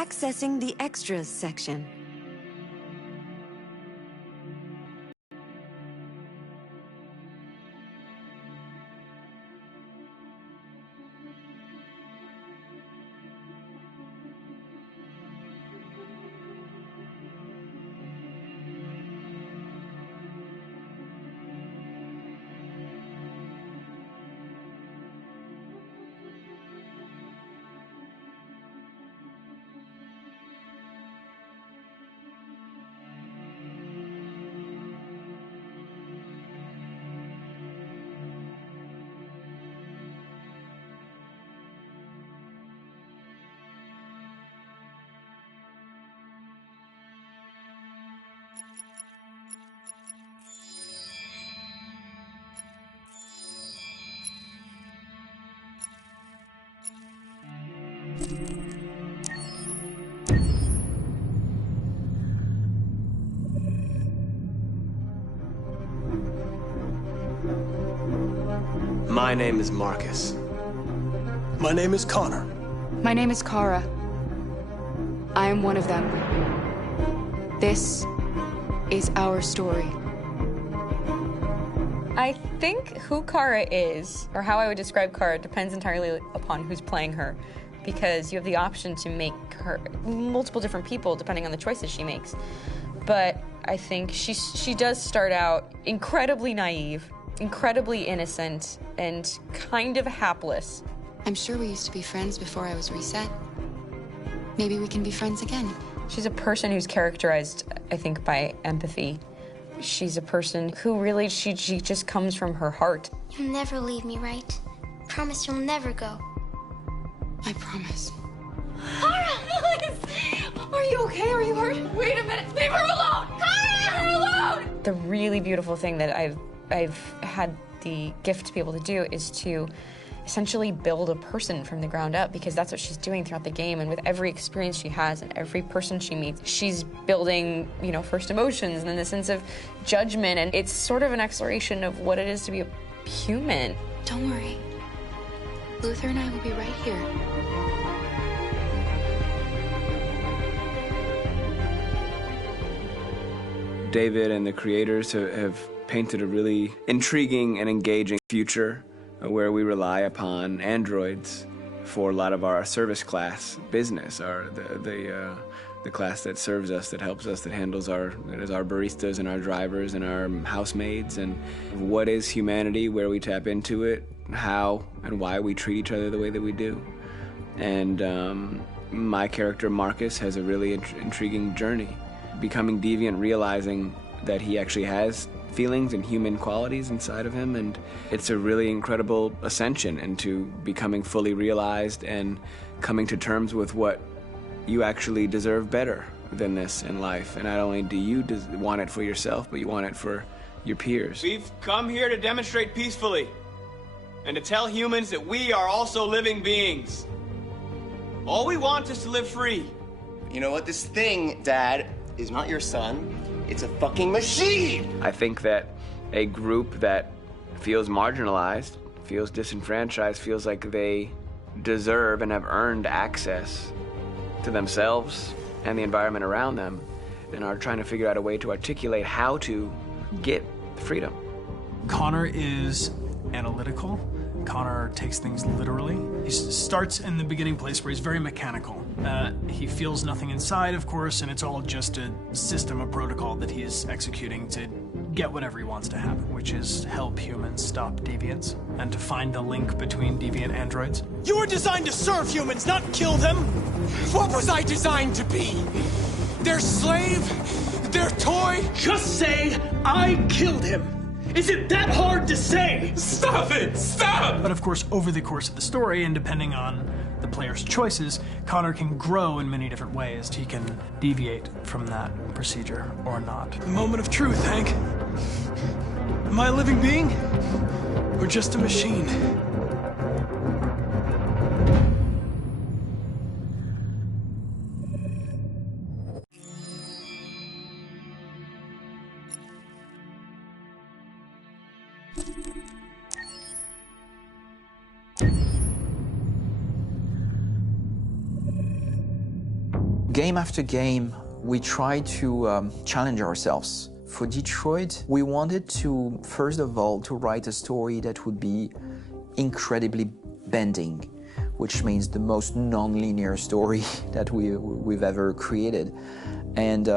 Accessing the extras section. My name is Marcus. My name is Connor. My name is Kara. I am one of them. This is our story. I think who Kara is, or how I would describe Kara, depends entirely upon who's playing her, because you have the option to make her multiple different people depending on the choices she makes. But I think she does start out incredibly naive, incredibly innocent, and kind of hapless. I'm sure we used to be friends before I was reset. Maybe we can be friends again. She's a person who's characterized, I think, by empathy. She's a person who really, she just comes from her heart. You'll never leave me, right? Promise you'll never go. I promise. Kara! Are you okay? Are you hurt? Wait a minute! Leave her alone! Kara! Leave her alone! The really beautiful thing that I've had the gift to be able to do is to essentially build a person from the ground up, because that's what she's doing throughout the game. And with every experience she has and every person she meets, she's building, first emotions and then the sense of judgment. And it's sort of an exploration of what it is to be a human. Don't worry. Luther and I will be right here. David and the creators have painted a really intriguing and engaging future where we rely upon androids for a lot of our service class business, the class that serves us, that helps us, that handles our baristas and our drivers and our housemaids. And what is humanity, where we tap into it, how and why we treat each other the way that we do. And my character Marcus has a really intriguing journey, becoming deviant, realizing that he actually has feelings and human qualities inside of him, and it's a really incredible ascension into becoming fully realized and coming to terms with what you actually deserve better than this in life. And not only do you want it for yourself, but you want it for your peers. We've come here to demonstrate peacefully and to tell humans that we are also living beings. All we want is to live free. You know what? This thing, Dad, is not your son. It's a fucking machine! I think that a group that feels marginalized, feels disenfranchised, feels like they deserve and have earned access to themselves and the environment around them, and are trying to figure out a way to articulate how to get freedom. Connor is analytical. Connor takes things literally. He starts in the beginning place where he's very mechanical. He feels nothing inside, of course, and it's all just a system, a protocol that he is executing to get whatever he wants to happen, which is help humans stop deviants and to find the link between deviant androids. You were designed to serve humans, not kill them. What was I designed to be? Their slave? Their toy? Just say, I killed him. Is it that hard to say? Stop it! Stop! But of course, over the course of the story, and depending on the player's choices, Connor can grow in many different ways. He can deviate from that procedure or not. The moment of truth, Hank. Am I a living being? Or just a machine? Game after game, we try to challenge ourselves. For Detroit, we wanted to, first of all, to write a story that would be incredibly bending, which means the most non-linear story that we've ever created. And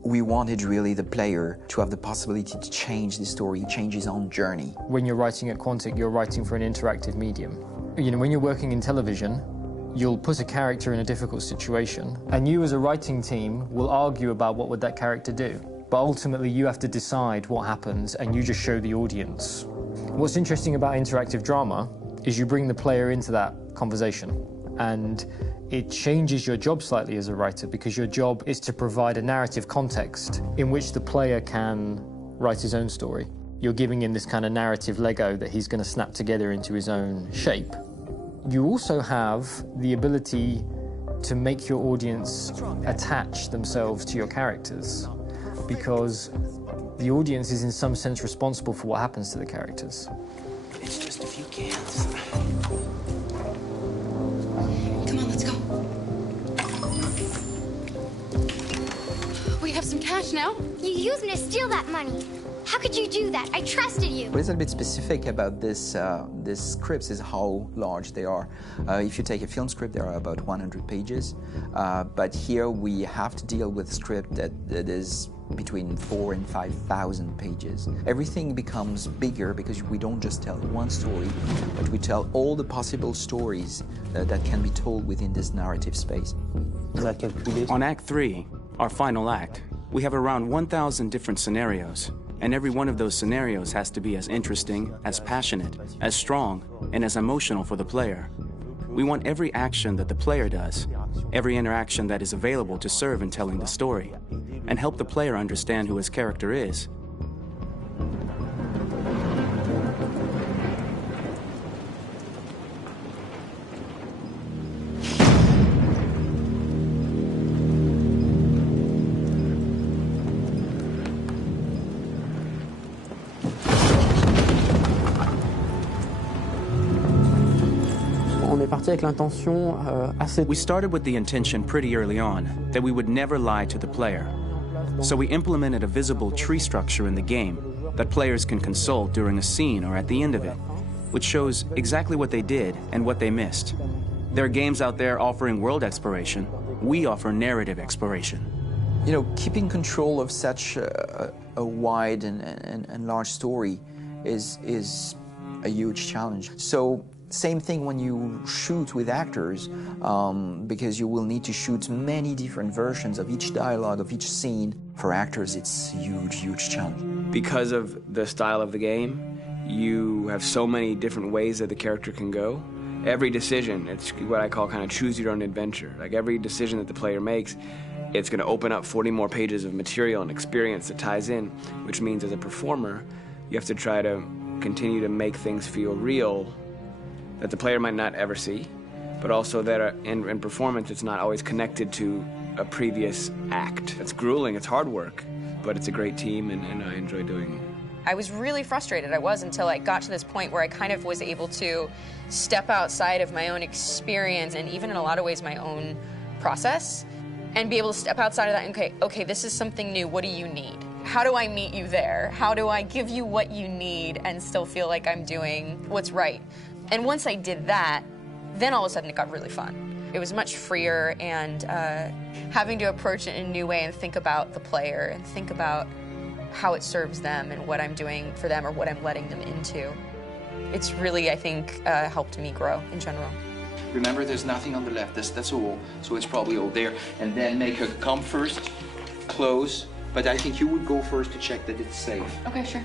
we wanted really the player to have the possibility to change the story, change his own journey. When you're writing at Quantic, you're writing for an interactive medium. You know, when you're working in television, you'll put a character in a difficult situation, and you as a writing team will argue about what would that character do. But ultimately, you have to decide what happens, and you just show the audience. What's interesting about interactive drama is you bring the player into that conversation, and it changes your job slightly as a writer, because your job is to provide a narrative context in which the player can write his own story. You're giving him this kind of narrative Lego that he's going to snap together into his own shape. You also have the ability to make your audience attach themselves to your characters, because the audience is in some sense responsible for what happens to the characters. It's just a few cans. Come on, let's go. We have some cash now. You used me to steal that money. How could you do that? I trusted you. What is a bit specific about these scripts is how large they are. If you take a film script, there are about 100 pages. But here we have to deal with a script that is between 4,000 and 5,000 pages. Everything becomes bigger because we don't just tell one story, but we tell all the possible stories that can be told within this narrative space. On Act 3, our final act, we have around 1,000 different scenarios. And every one of those scenarios has to be as interesting, as passionate, as strong, and as emotional for the player. We want every action that the player does, every interaction that is available to serve in telling the story, and help the player understand who his character is. We started with the intention pretty early on that we would never lie to the player. So we implemented a visible tree structure in the game that players can consult during a scene or at the end of it, which shows exactly what they did and what they missed. There are games out there offering world exploration. We offer narrative exploration. You know, keeping control of such a wide and large story is a huge challenge. So same thing when you shoot with actors, because you will need to shoot many different versions of each dialogue, of each scene. For actors, it's a huge, huge challenge. Because of the style of the game, you have so many different ways that the character can go. Every decision, it's what I call kind of choose your own adventure. Like every decision that the player makes, it's going to open up 40 more pages of material and experience that ties in, which means as a performer, you have to try to continue to make things feel real that the player might not ever see, but also that in performance it's not always connected to a previous act. It's grueling, it's hard work, but it's a great team and I enjoy doing it. I was really frustrated, until I got to this point where I kind of was able to step outside of my own experience and even in a lot of ways my own process and be able to step outside of that and okay, this is something new, what do you need? How do I meet you there? How do I give you what you need and still feel like I'm doing what's right? And once I did that, then all of a sudden it got really fun. It was much freer, and having to approach it in a new way and think about the player and think about how it serves them and what I'm doing for them or what I'm letting them into. It's really, I think, helped me grow in general. Remember, there's nothing on the left. That's all. So it's probably all there. And then make her come first, close. But I think you would go first to check that it's safe. Okay, sure.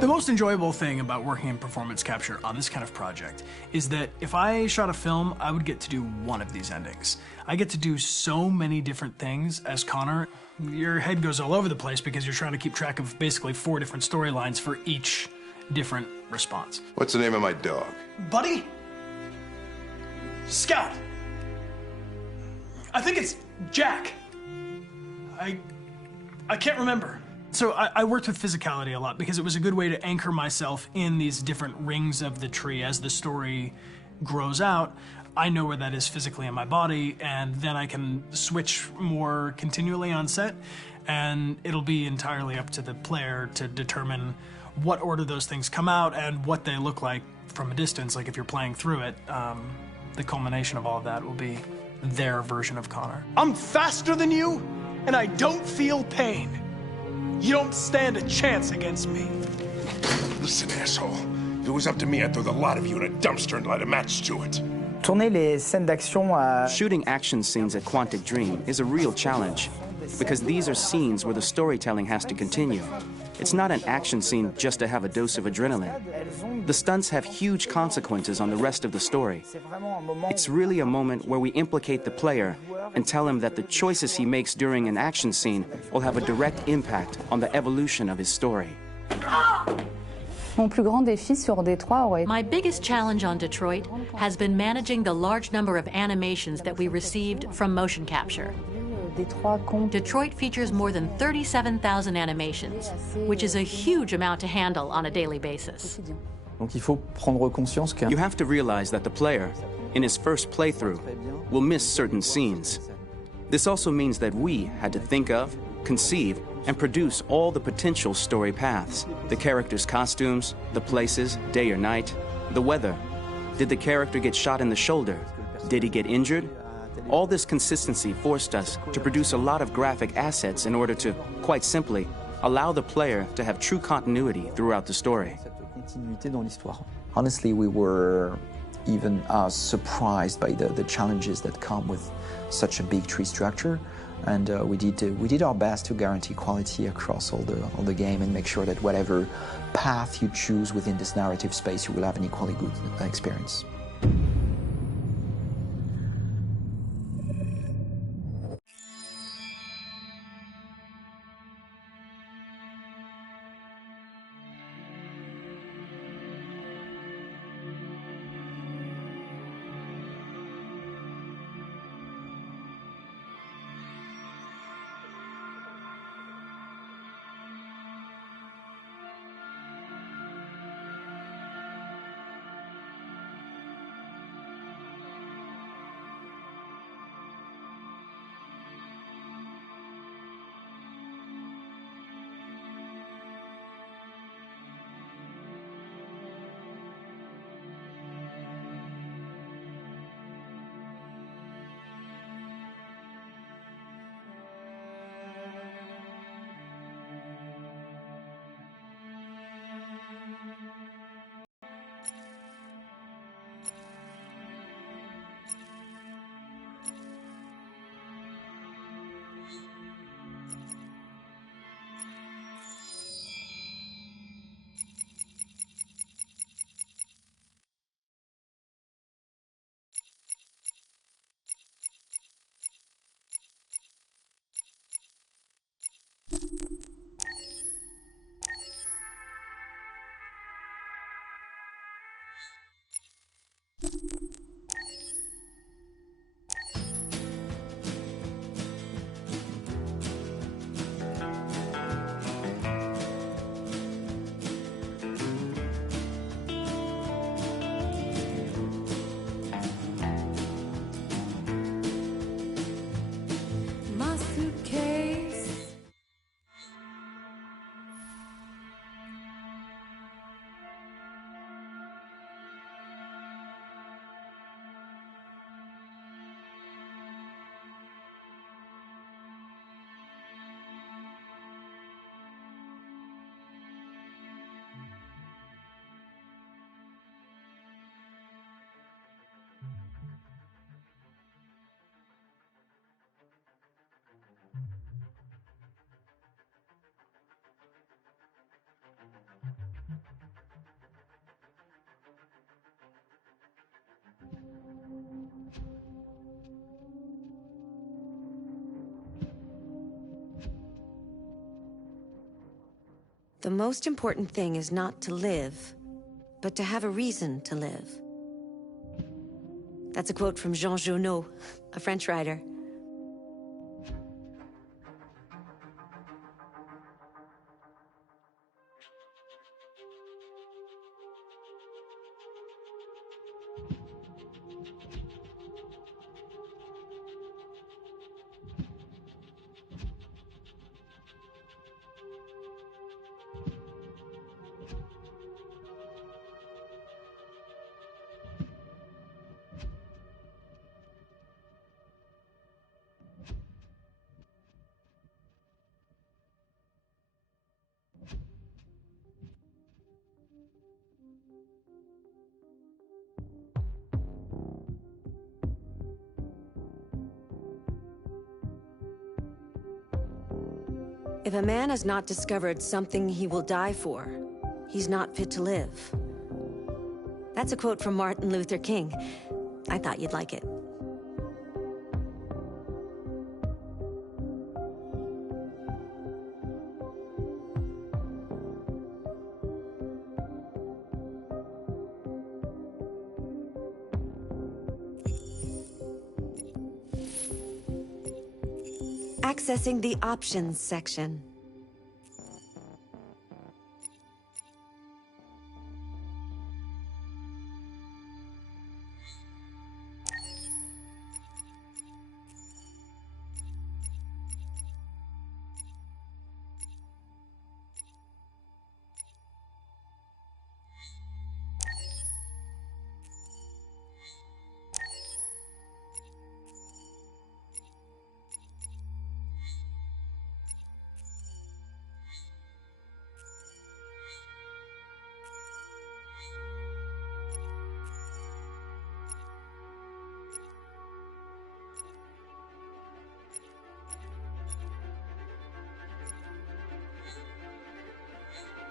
The most enjoyable thing about working in performance capture on this kind of project is that if I shot a film, I would get to do one of these endings. I get to do so many different things as Connor. Your head goes all over the place because you're trying to keep track of basically 4 different storylines for each different response. What's the name of my dog? Buddy? Scout. I think it's Jack. I can't remember. So I worked with physicality a lot because it was a good way to anchor myself in these different rings of the tree as the story grows out. I know where that is physically in my body, and then I can switch more continually on set, and it'll be entirely up to the player to determine what order those things come out and what they look like from a distance. Like if you're playing through it, the culmination of all of that will be their version of Connor. I'm faster than you, and I don't feel pain. You don't stand a chance against me. Listen, asshole. If it was up to me, I'd throw the lot of you in a dumpster and light a match to it. Shooting action scenes at Quantic Dream is a real challenge, because these are scenes where the storytelling has to continue. It's not an action scene just to have a dose of adrenaline. The stunts have huge consequences on the rest of the story. It's really a moment where we implicate the player and tell him that the choices he makes during an action scene will have a direct impact on the evolution of his story. My biggest challenge on Detroit has been managing the large number of animations that we received from motion capture. Detroit features more than 37,000 animations, which is a huge amount to handle on a daily basis. You have to realize that the player, in his first playthrough, will miss certain scenes. This also means that we had to think of, conceive, and produce all the potential story paths. The characters' costumes, the places, day or night, the weather. Did the character get shot in the shoulder? Did he get injured? All this consistency forced us to produce a lot of graphic assets in order to, quite simply, allow the player to have true continuity throughout the story. Honestly, we were even surprised by the challenges that come with such a big tree structure, and we did our best to guarantee quality across all the game and make sure that whatever path you choose within this narrative space, you will have an equally good experience. The most important thing is not to live, but to have a reason to live. That's a quote from Jean Genot, a French writer. If a man has not discovered something he will die for, he's not fit to live. That's a quote from Martin Luther King. I thought you'd like it. Accessing the options section.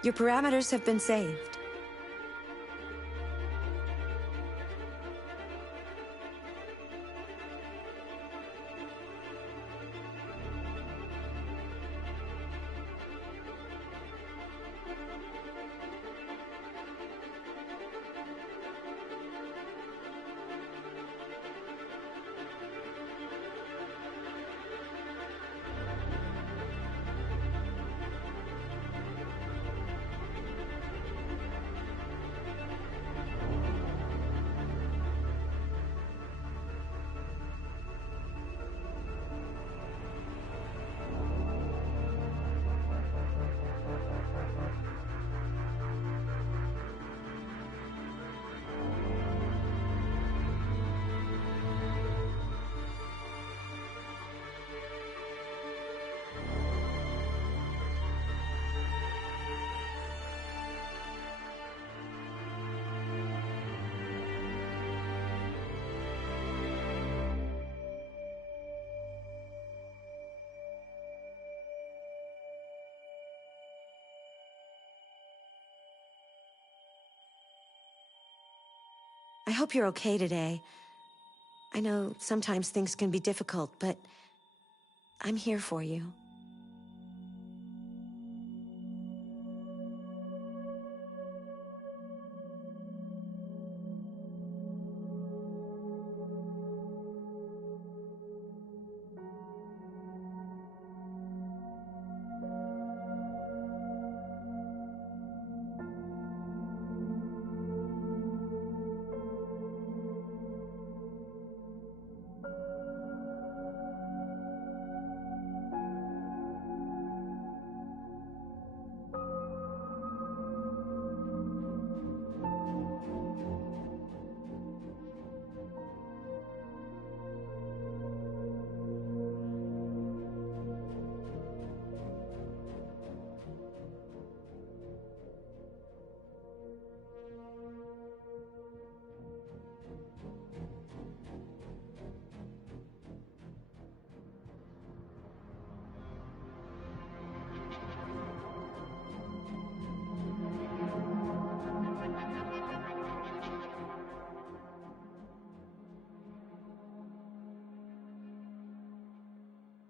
Your parameters have been saved. I hope you're okay today. I know sometimes things can be difficult, but I'm here for you.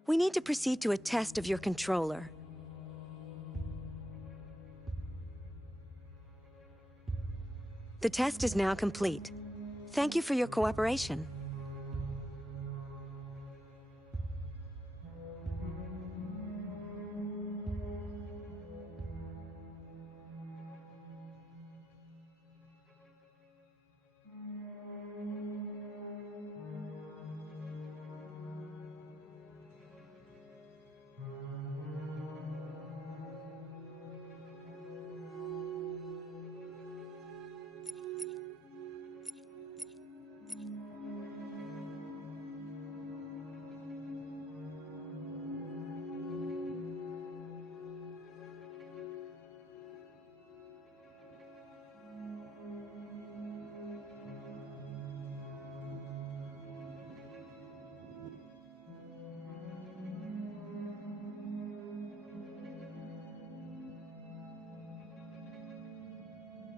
We need to proceed to a test of your controller. The test is now complete. Thank you for your cooperation.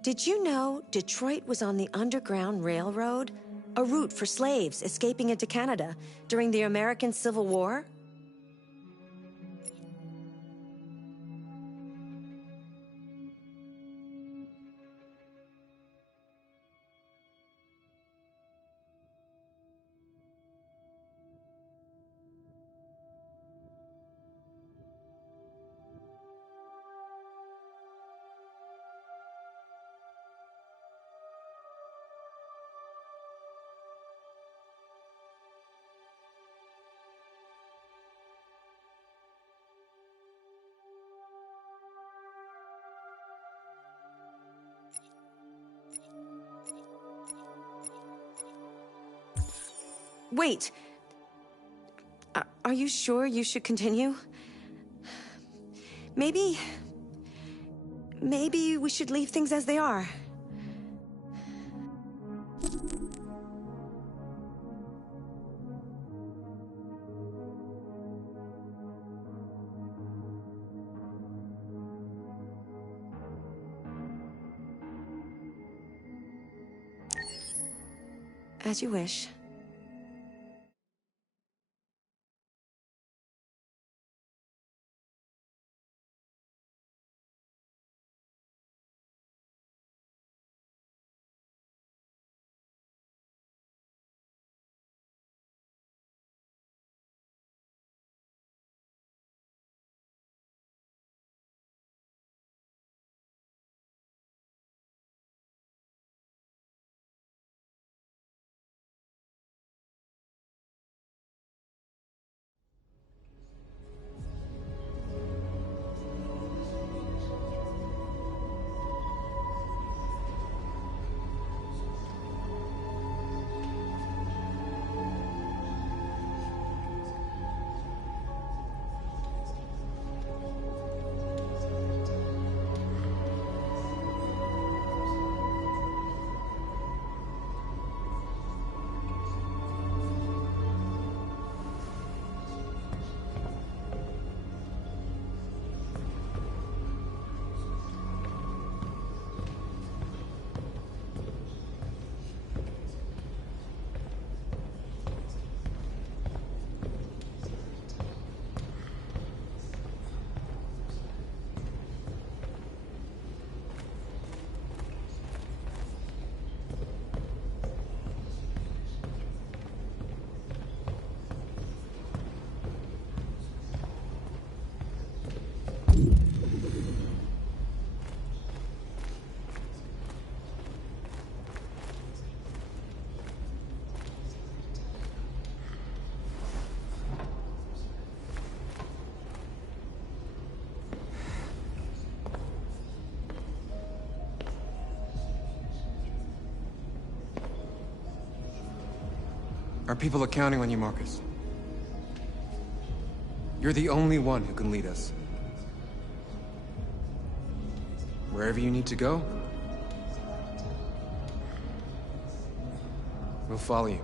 Did you know Detroit was on the Underground Railroad? A route for slaves escaping into Canada during the American Civil War? Wait. Are you sure you should continue? Maybe we should leave things as they are. As you wish. Our people are counting on you, Marcus. You're the only one who can lead us. Wherever you need to go, we'll follow you.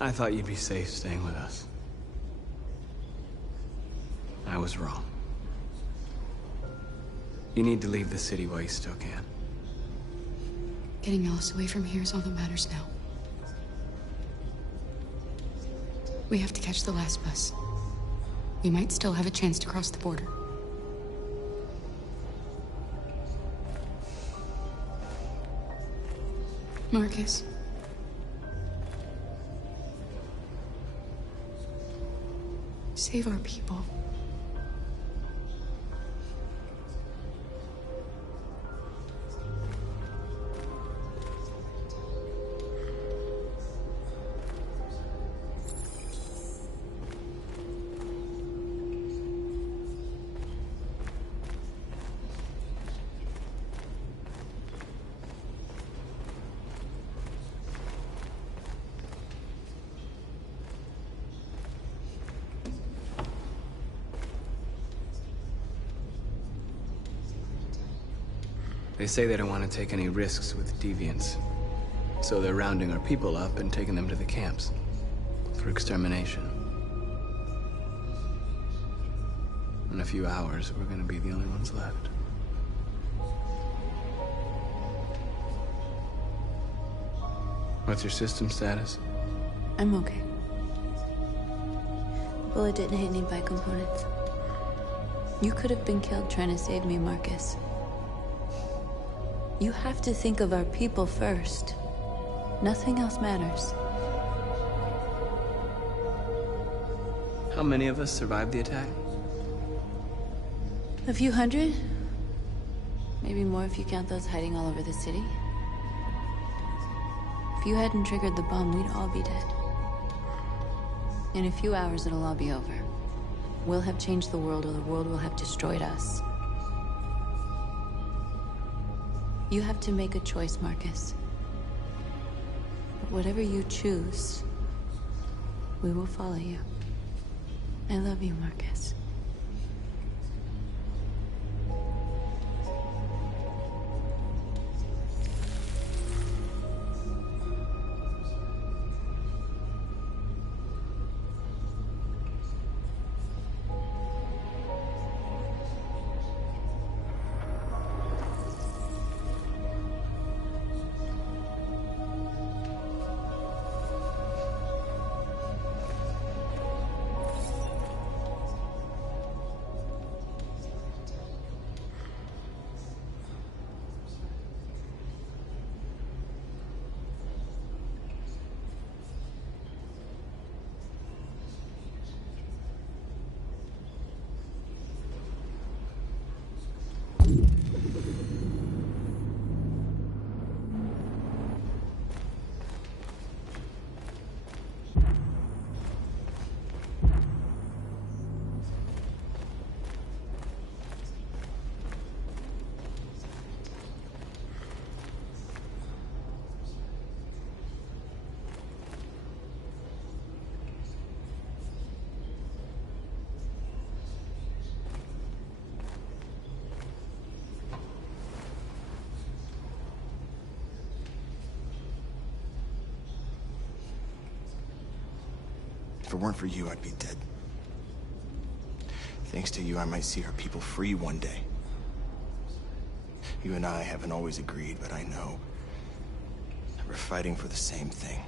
I thought you'd be safe staying with us. I was wrong. You need to leave the city while you still can. Getting Alice away from here is all that matters now. We have to catch the last bus. We might still have a chance to cross the border. Marcus. Save our people. They say they don't want to take any risks with deviants. So they're rounding our people up and taking them to the camps for extermination. In a few hours, we're gonna be the only ones left. What's your system status? I'm okay. The bullet didn't hit any components. You could have been killed trying to save me, Marcus. You have to think of our people first. Nothing else matters. How many of us survived the attack? A few hundred? Maybe more if you count those hiding all over the city. If you hadn't triggered the bomb, we'd all be dead. In a few hours, it'll all be over. We'll have changed the world, or the world will have destroyed us. You have to make a choice, Marcus. But whatever you choose, we will follow you. I love you, Marcus. If it weren't for you, I'd be dead. Thanks to you, I might see our people free one day. You and I haven't always agreed, but I know that we're fighting for the same thing.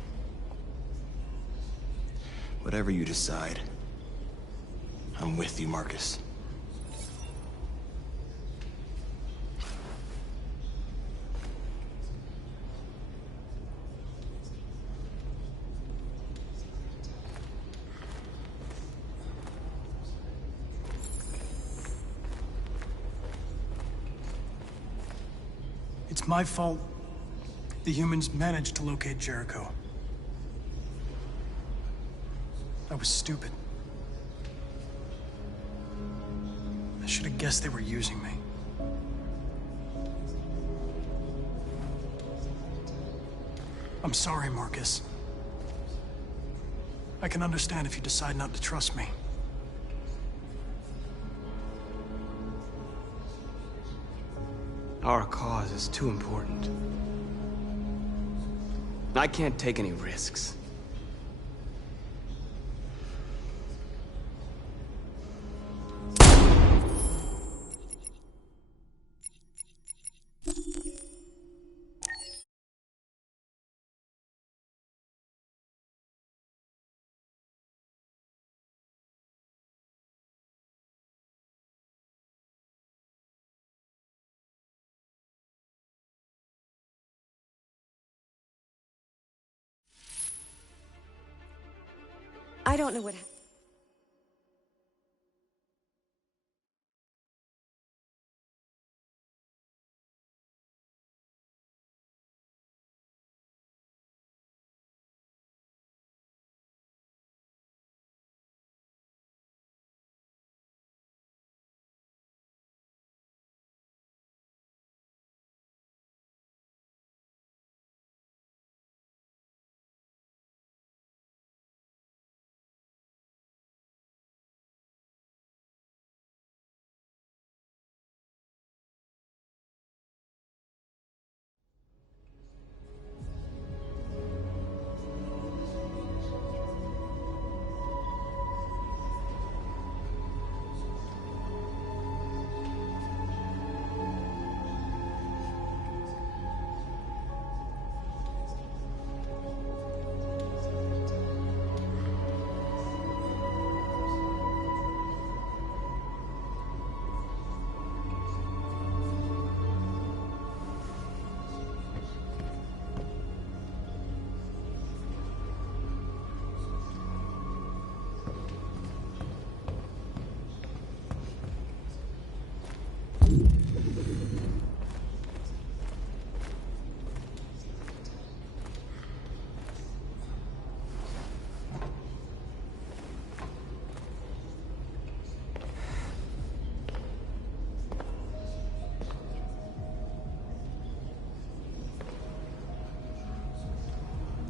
Whatever you decide, I'm with you, Marcus. It's my fault the humans managed to locate Jericho. I was stupid. I should have guessed they were using me. I'm sorry, Marcus. I can understand if you decide not to trust me. Our cause is too important. I can't take any risks. I don't know what happened.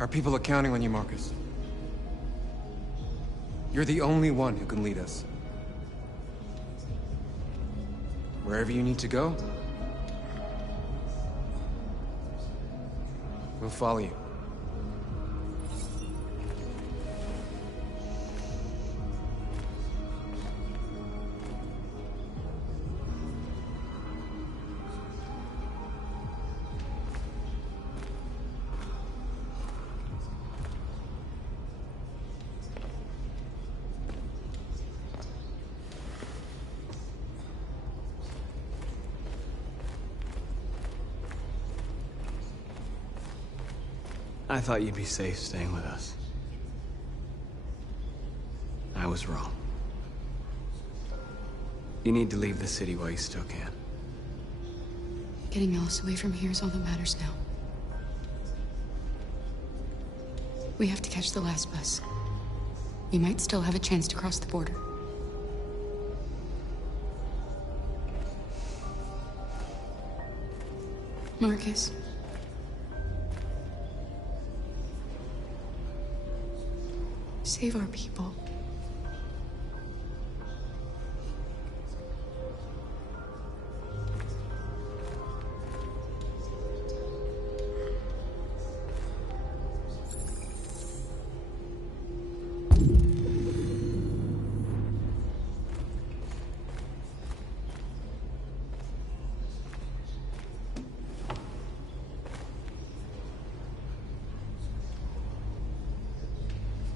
Our people are counting on you, Marcus. You're the only one who can lead us. Wherever you need to go, we'll follow you. I thought you'd be safe staying with us. I was wrong. You need to leave the city while you still can. Getting Alice away from here is all that matters now. We have to catch the last bus. We might still have a chance to cross the border. Marcus. Save our people.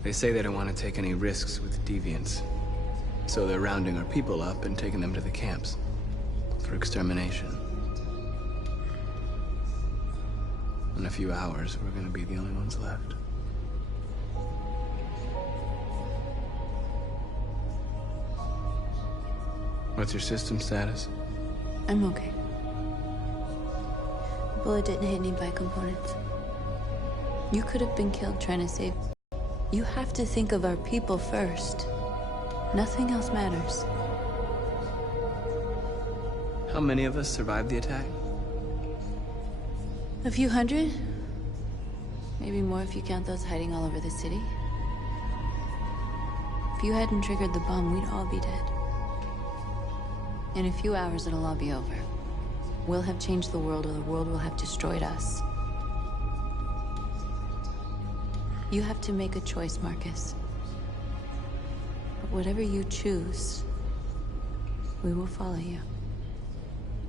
They say they don't want to take any risks with deviants. So they're rounding our people up and taking them to the camps for extermination. In a few hours, we're gonna be the only ones left. What's your system status? I'm okay. The bullet didn't hit any bicomponents. You could have been killed trying to save. You have to think of our people first. Nothing else matters. How many of us survived the attack? A few hundred? Maybe more if you count those hiding all over the city. If you hadn't triggered the bomb, we'd all be dead. In a few hours, it'll all be over. We'll have changed the world, or the world will have destroyed us. You have to make a choice, Marcus. But whatever you choose, we will follow you.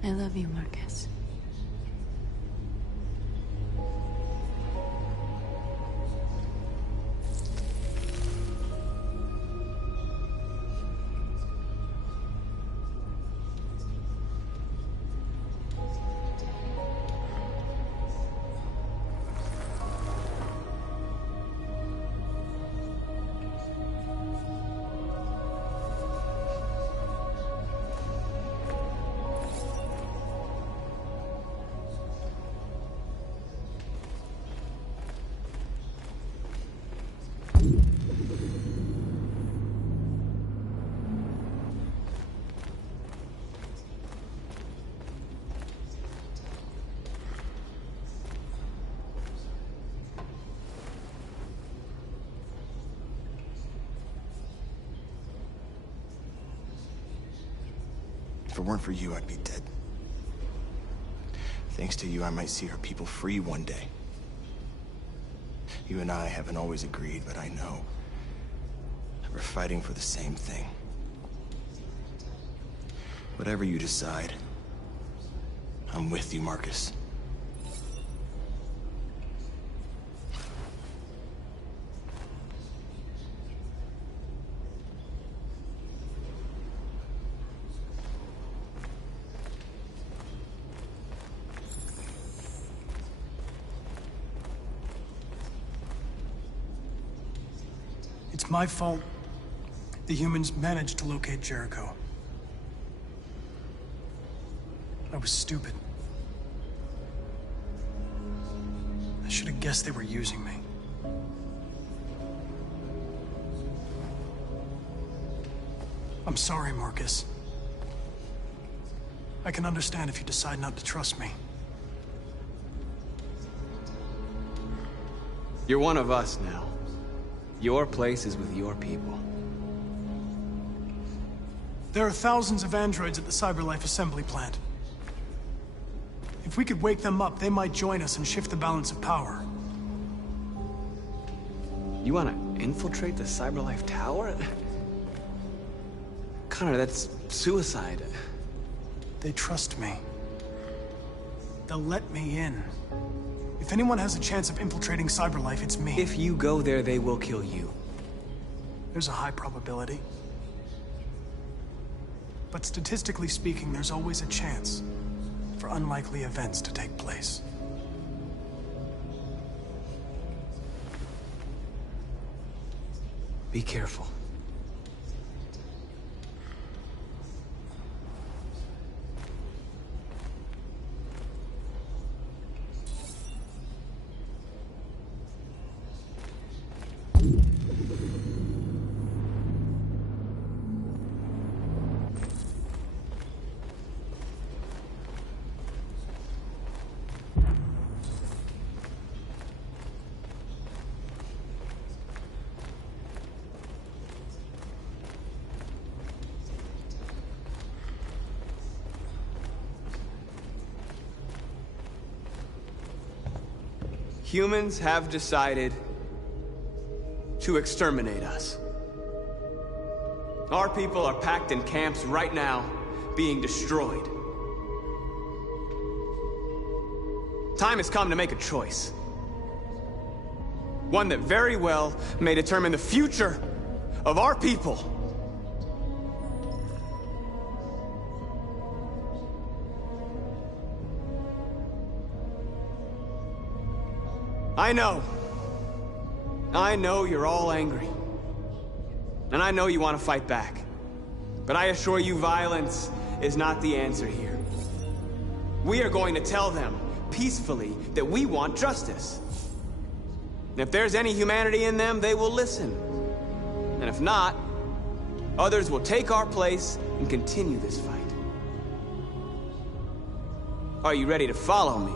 I love you, Marcus. If it weren't for you, I'd be dead. Thanks to you, I might see our people free one day. You and I haven't always agreed, but I know we're fighting for the same thing. Whatever you decide, I'm with you, Marcus. It's my fault the humans managed to locate Jericho. I was stupid. I should have guessed they were using me. I'm sorry, Marcus. I can understand if you decide not to trust me. You're one of us now. Your place is with your people. There are thousands of androids at the CyberLife assembly plant. If we could wake them up, they might join us and shift the balance of power. You want to infiltrate the CyberLife tower? Connor, that's suicide. They trust me. They'll let me in. If anyone has a chance of infiltrating CyberLife, it's me. If you go there, they will kill you. There's a high probability. But statistically speaking, there's always a chance for unlikely events to take place. Be careful. Humans have decided to exterminate us. Our people are packed in camps right now, being destroyed. Time has come to make a choice. One that very well may determine the future of our people. I know you're all angry. And I know you want to fight back. But I assure you, violence is not the answer here. We are going to tell them, peacefully, that we want justice. And if there's any humanity in them, they will listen. And if not, others will take our place and continue this fight. Are you ready to follow me?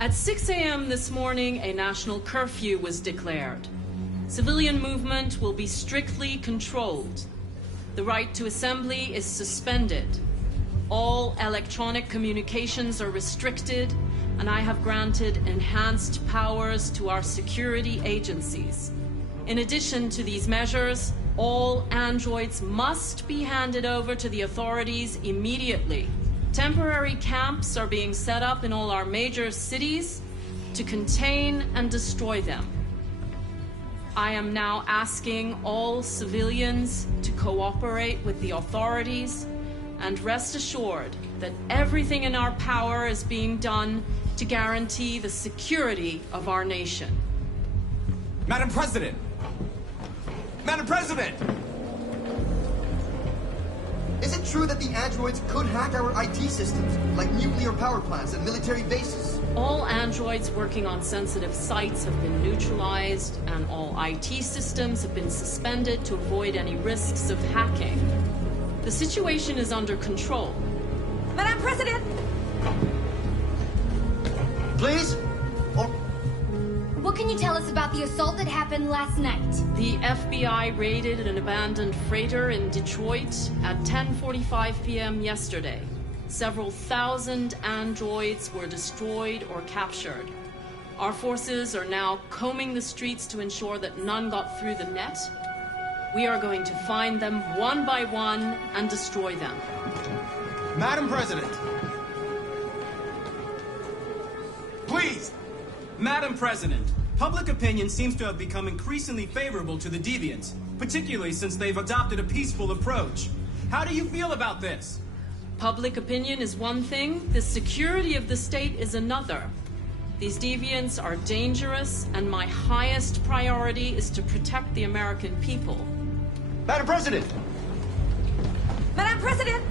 At 6 a.m. this morning, a national curfew was declared. Civilian movement will be strictly controlled. The right to assembly is suspended. All electronic communications are restricted, and I have granted enhanced powers to our security agencies. In addition to these measures, all androids must be handed over to the authorities immediately. Temporary camps are being set up in all our major cities to contain and destroy them. I am now asking all civilians to cooperate with the authorities and rest assured that everything in our power is being done to guarantee the security of our nation. Madam President! Madam President! Is it true that the androids could hack our IT systems, like nuclear power plants and military bases? All androids working on sensitive sites have been neutralized, and all IT systems have been suspended to avoid any risks of hacking. The situation is under control. Madam President! Please? What can you tell us about the assault that happened last night? The FBI raided an abandoned freighter in Detroit at 10:45 p.m. yesterday. Several thousand androids were destroyed or captured. Our forces are now combing the streets to ensure that none got through the net. We are going to find them one by one and destroy them. Madam President! Please! Madam President, public opinion seems to have become increasingly favorable to the deviants, particularly since they've adopted a peaceful approach. How do you feel about this? Public opinion is one thing, the security of the state is another. These deviants are dangerous, and my highest priority is to protect the American people. Madam President! Madam President!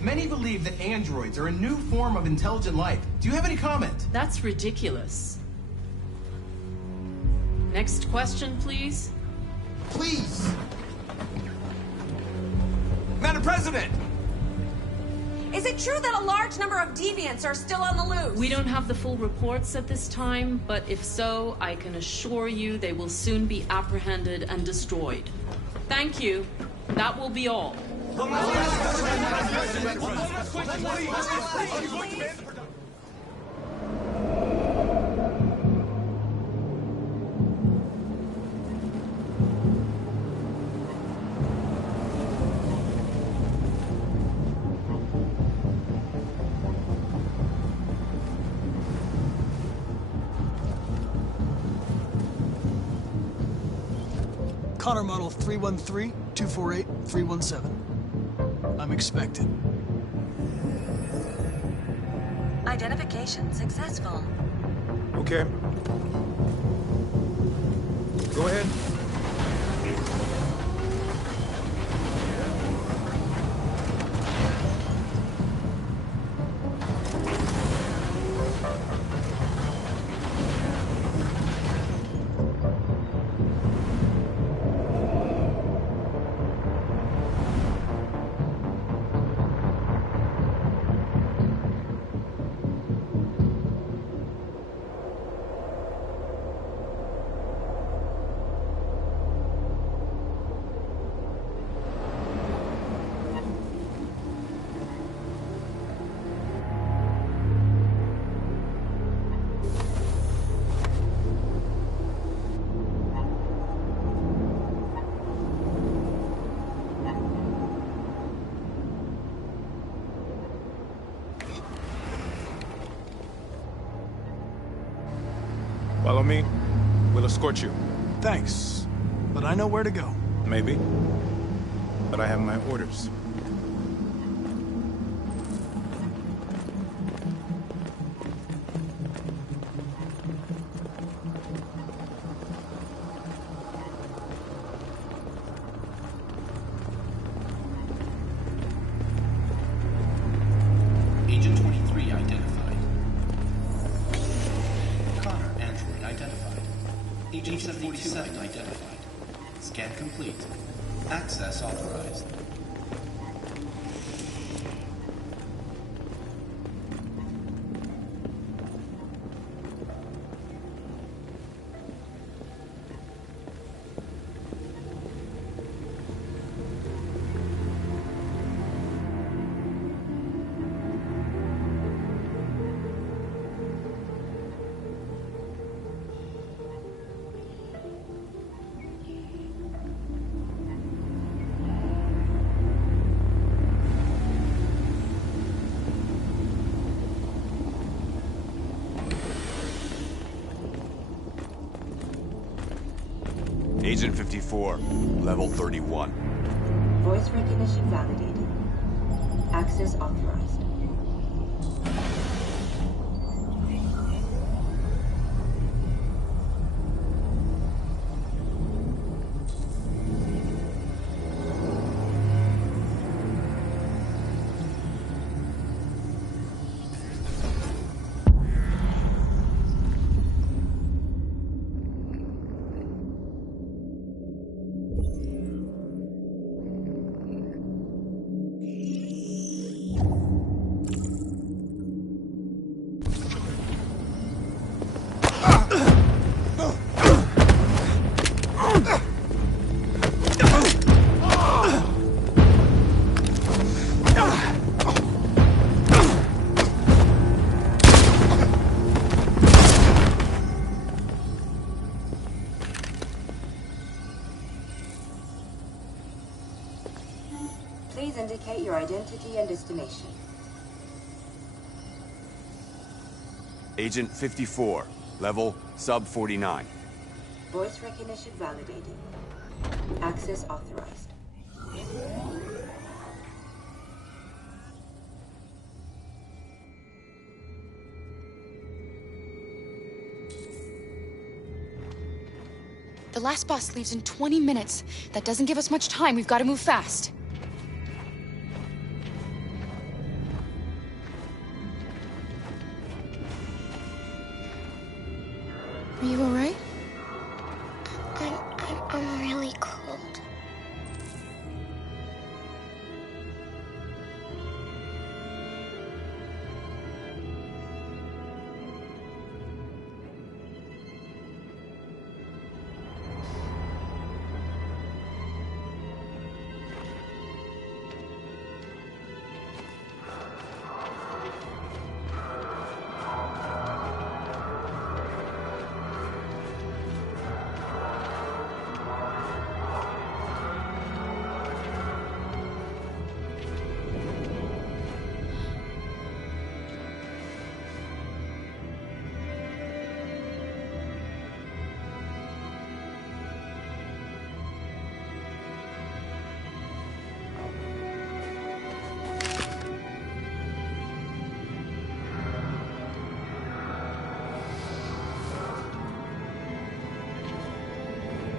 Many believe that androids are a new form of intelligent life. Do you have any comment? That's ridiculous. Next question, please. Please! Madam President! Is it true that a large number of deviants are still on the loose? We don't have the full reports at this time, but if so, I can assure you they will soon be apprehended and destroyed. Thank you. That will be all. Connor model 313-248-317. I'm expected. Identification successful. Okay. Go ahead. Follow me. We'll escort you. Thanks, but I know where to go. Maybe. But I have my orders. Agent 23 identified. Connor, android identified. Agent 47 identified. Scan complete. Access authorized. Agent 54, level 31. Voice recognition validated. Access authorized. Please indicate your identity and destination. Agent 54, level sub 49. Voice recognition validated. Access authorized. The last bus leaves in 20 minutes. That doesn't give us much time. We've got to move fast. Are you all right? I'm really cold.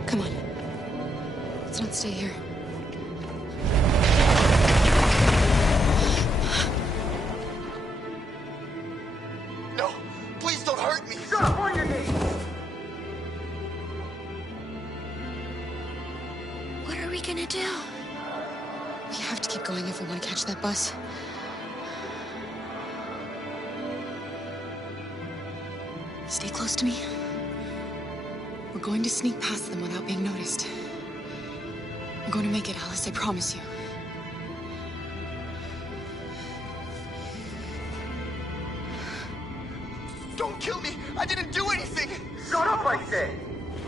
Come on. Let's not stay here. No! Please don't hurt me! Shut up on your knees! What are we gonna do? We have to keep going if we want to catch that bus. Stay close to me. We're going to sneak past them without being noticed. We're going to make it, Alice, I promise you. Don't kill me! I didn't do anything! Shut up, I say!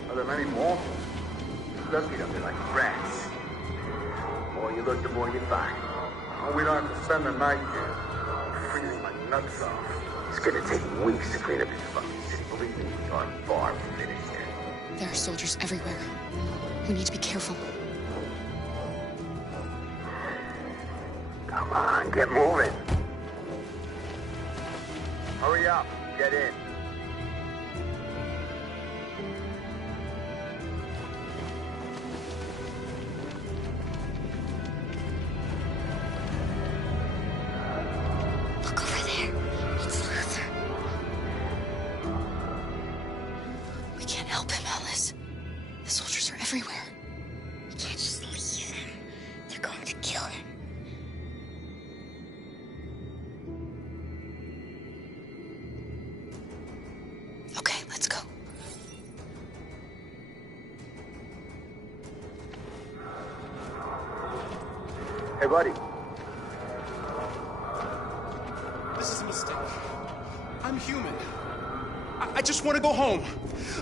Are there many more? Lucky them, they're like rats. The more you look, the more you find. Oh, we don't have to spend the night here. I'm freezing my nuts off. It's gonna take weeks to clean up this fucking city. Believe me, we are far from finished yet. There are soldiers everywhere. We need to be careful. Come on, get moving. Hurry up, get in. Look over there. It's Luther. We can't help him, Alice. The soldiers are everywhere. We can't just leave him. They're going to kill him. Okay, let's go. Hey, buddy. This is a mistake. I'm human. I just want to go home.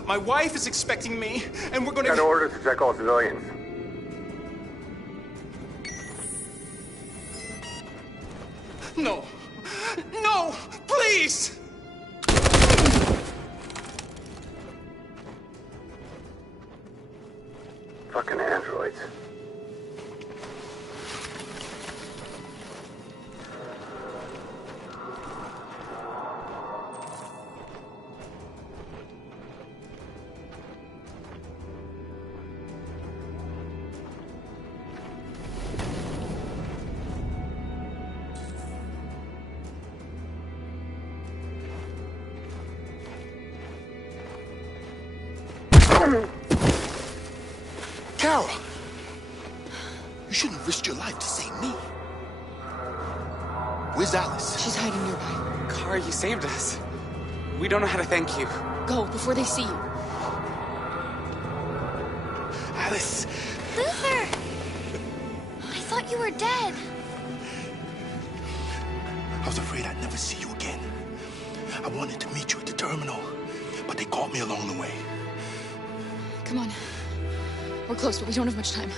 My wife is expecting me, and we're going to... Got orders to check all civilians. No. No! Please! Fucking androids. Carol! You shouldn't have risked your life to save me. Where's Alice? She's hiding nearby. Kara, you saved us. We don't know how to thank you. Go, before they see you. Alice! Luther! I thought you were dead. I was afraid I'd never see you again. I wanted to meet you at the terminal, but they caught me along the way. Come on. We're close, but we don't have much time.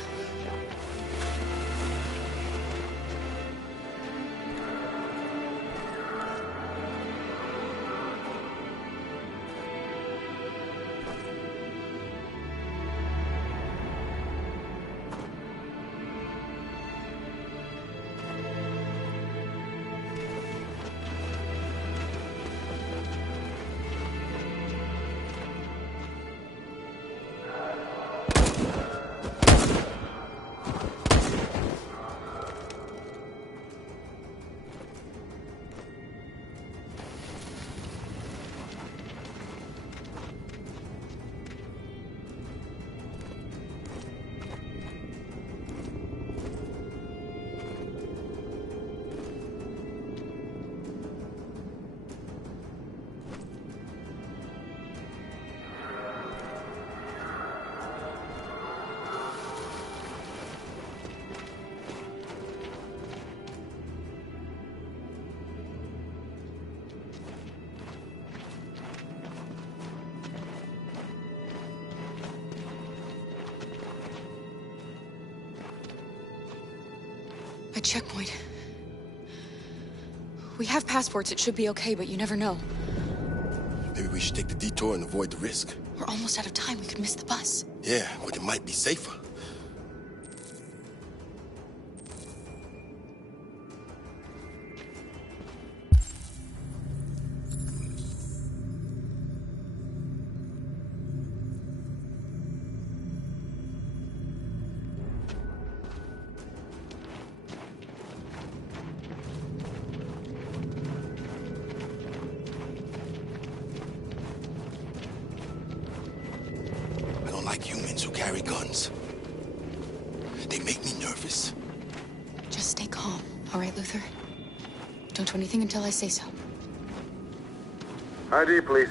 A checkpoint. We have passports, it should be okay, but you never know. Maybe we should take the detour and avoid the risk. We're almost out of time, we could miss the bus. Yeah, but it might be safer. Like humans who carry guns. They make me nervous. Just stay calm, all right, Luther? Don't do anything until I say so. ID, please.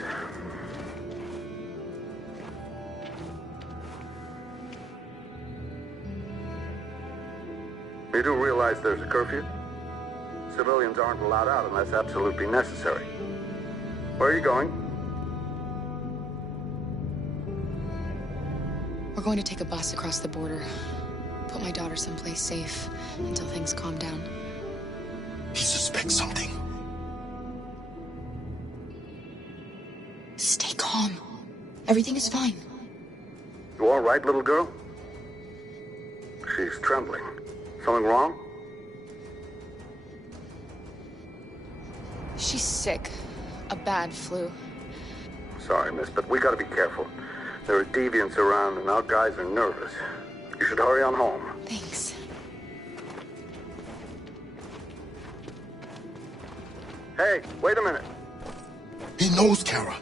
You do realize there's a curfew? Civilians aren't allowed out unless absolutely necessary. Where are you going? We're going to take a bus across the border. Put my daughter someplace safe until things calm down. He suspects something. Stay calm. Everything is fine. You all right, little girl? She's trembling. Something wrong? She's sick. A bad flu. Sorry, miss, but we gotta be careful. There are deviants around, and our guys are nervous. You should hurry on home. Thanks. Hey, wait a minute. He knows, Kara.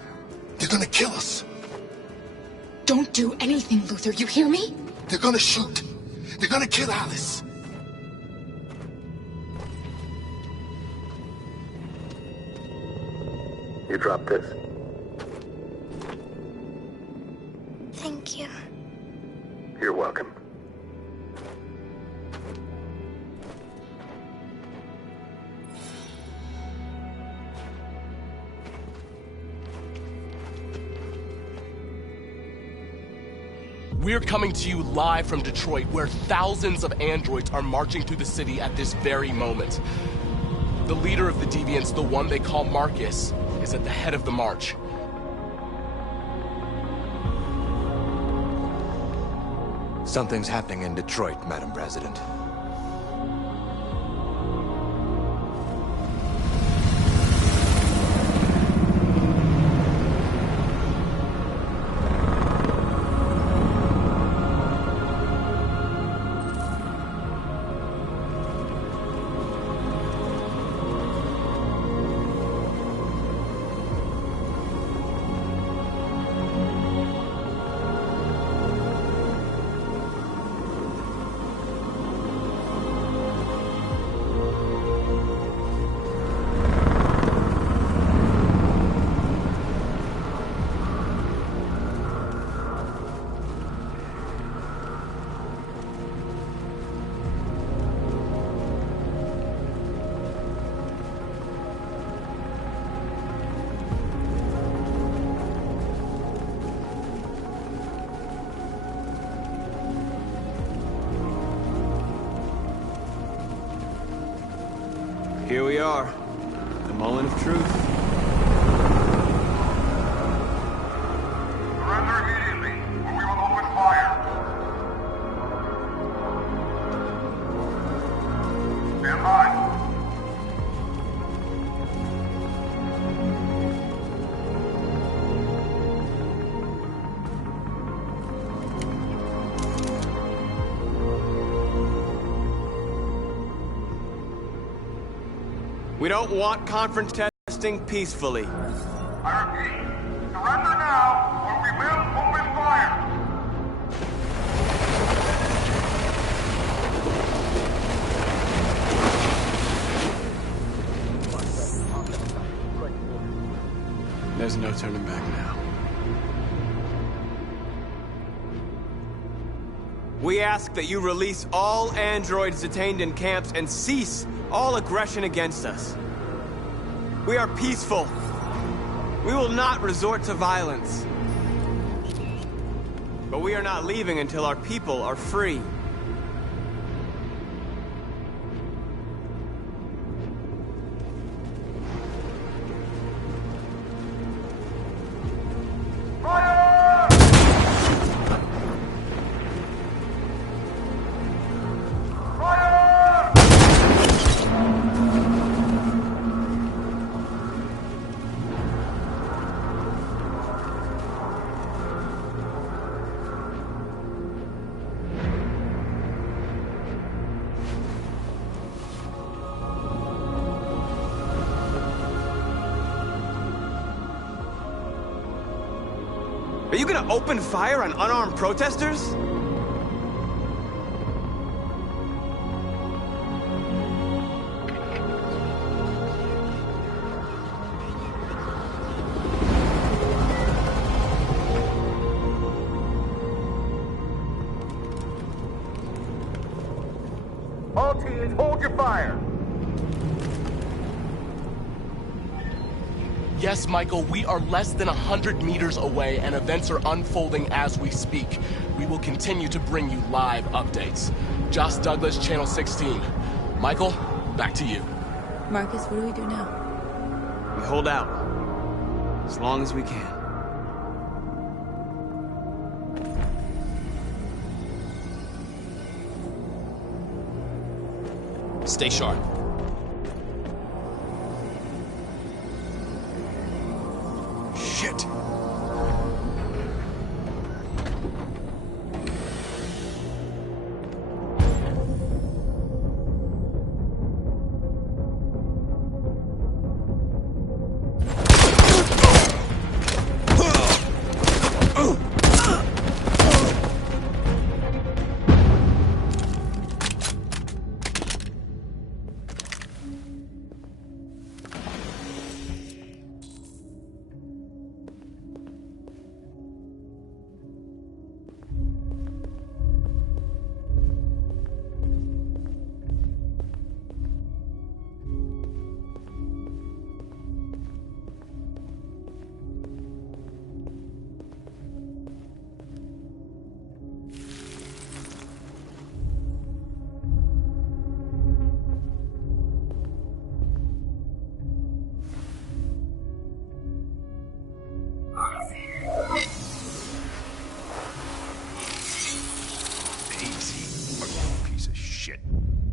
They're gonna kill us. Don't do anything, Luther. You hear me? They're gonna shoot. They're gonna kill Alice. You drop this. Thank you. You're welcome. We're coming to you live from Detroit, where thousands of androids are marching through the city at this very moment. The leader of the deviants, the one they call Marcus, is at the head of the march. Something's happening in Detroit, Madam President. Here we are, the moment of truth. Surrender immediately, or we will open fire. Stand by. We don't want conference testing peacefully. I repeat, surrender now, or we will open fire. There's no turning back now. We ask that you release all androids detained in camps and cease all aggression against us. We are peaceful. We will not resort to violence. But we are not leaving until our people are free. Are you gonna open fire on unarmed protesters? All teams, hold your fire. Yes, Michael, we are less than 100 meters away and events are unfolding as we speak. We will continue to bring you live updates. Josh Douglas, Channel 16. Michael, back to you. Marcus, what do we do now? We hold out. As long as we can. Stay sharp. Shit!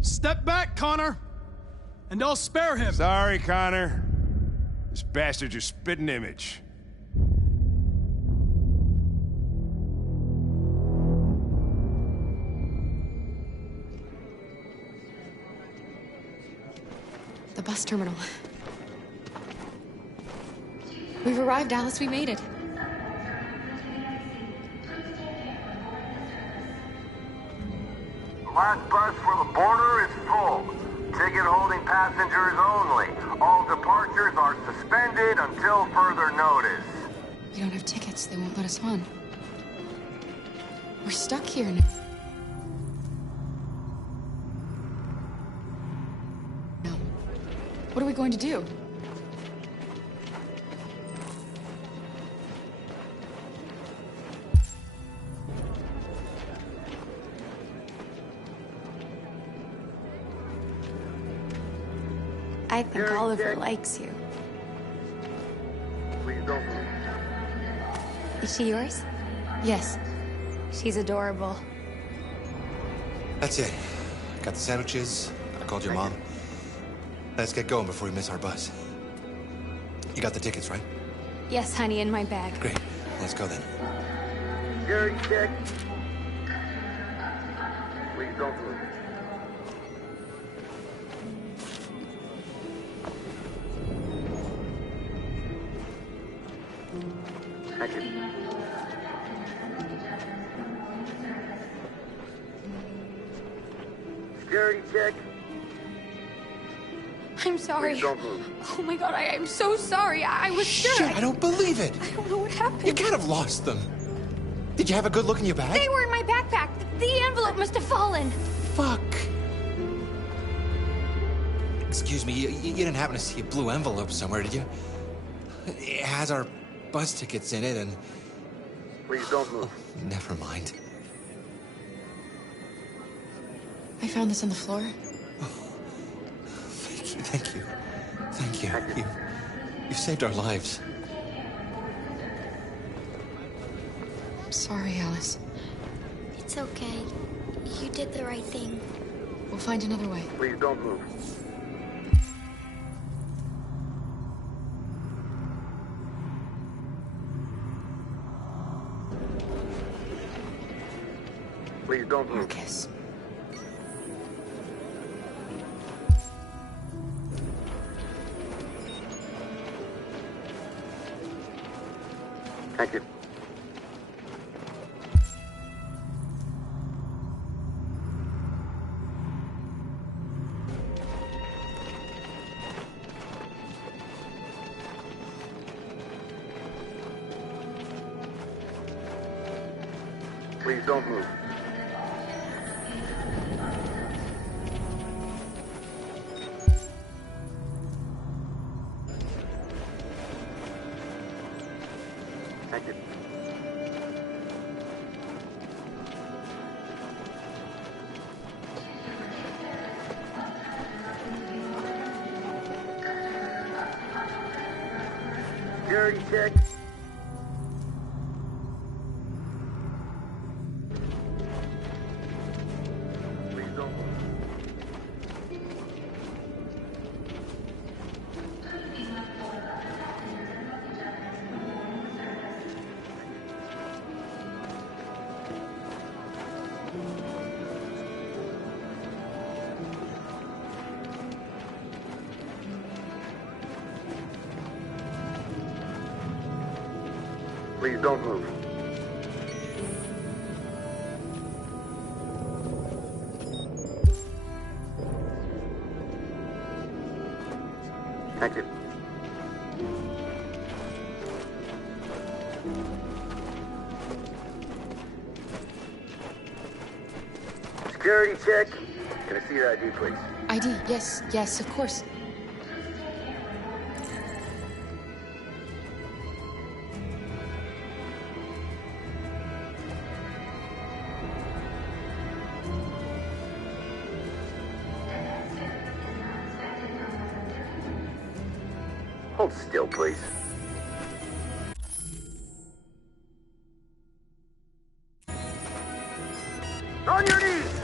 Step back, Connor, and I'll spare him. Sorry, Connor. This bastard's your spitting image. The bus terminal. We've arrived, Alice. We made it. Last bus for the border is full. Ticket holding passengers only. All departures are suspended until further notice. We don't have tickets. They won't let us on. We're stuck here now. What are we going to do? I think Oliver likes you. Please don't move. Is she yours? Yes. She's adorable. That's it. Got the sandwiches. I called your mom. Let's get going before we miss our bus. You got the tickets, right? Yes, honey, in my bag. Great. Let's go then. Security check. Please don't move. Thank you. Security check. I'm sorry. Please don't move. Oh my god, I'm so sorry. I was sure. Shit, I don't believe it. I don't know what happened. You can't have lost them. Did you have a good look in your bag? They were in my backpack. The envelope must have fallen. Fuck. Excuse me, you didn't happen to see a blue envelope somewhere, did you? It has our bus tickets in it and... Please don't move. Oh, never mind. I found this on the floor. Thank you. Thank you. You've saved our lives. I'm sorry, Alice. It's okay. You did the right thing. We'll find another way. Please don't move. Please don't move. Marcus. Thank you. Please don't move. Thank you. Security check. Please don't move. Please don't move. Thank you. Security check. Can I see your ID, please? ID, yes, yes, of course. Hold still, please. On your knees!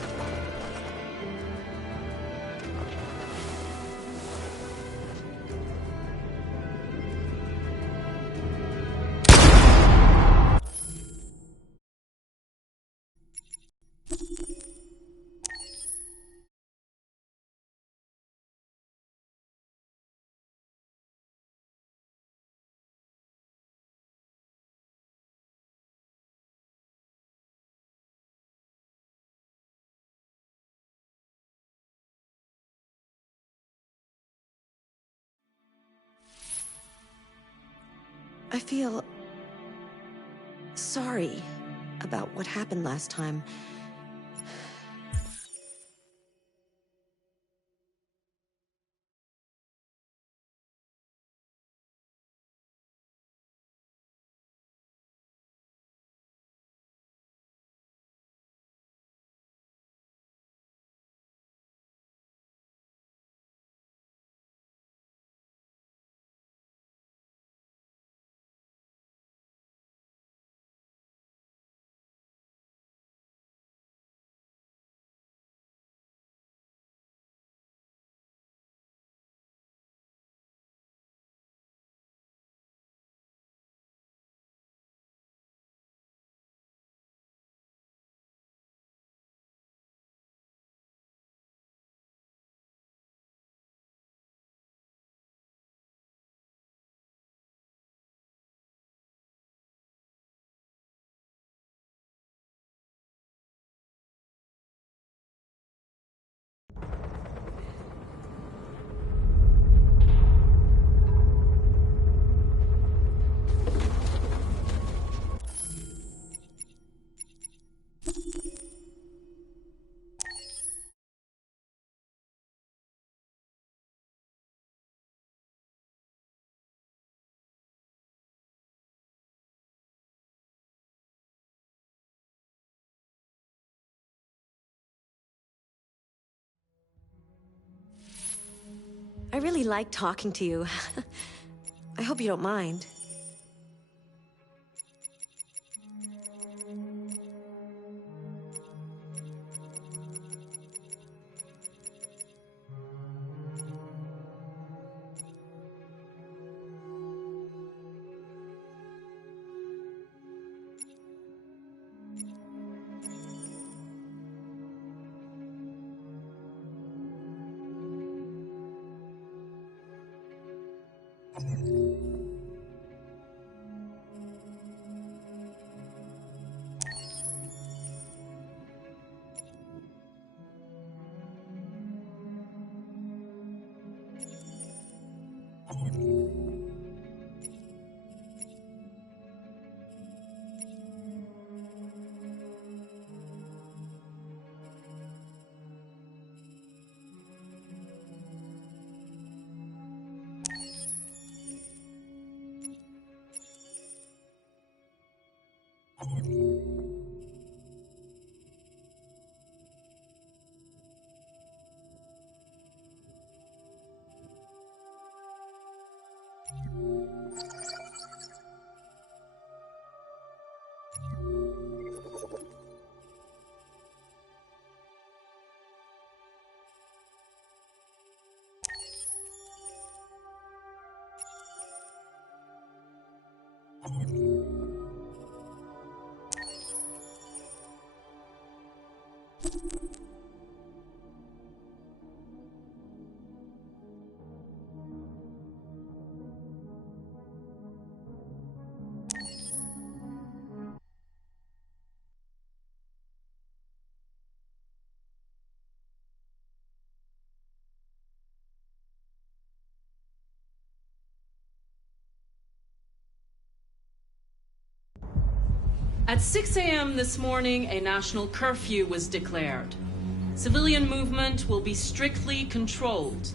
I feel sorry about what happened last time. I really like talking to you. I hope you don't mind. At 6 a.m. this morning, a national curfew was declared. Civilian movement will be strictly controlled.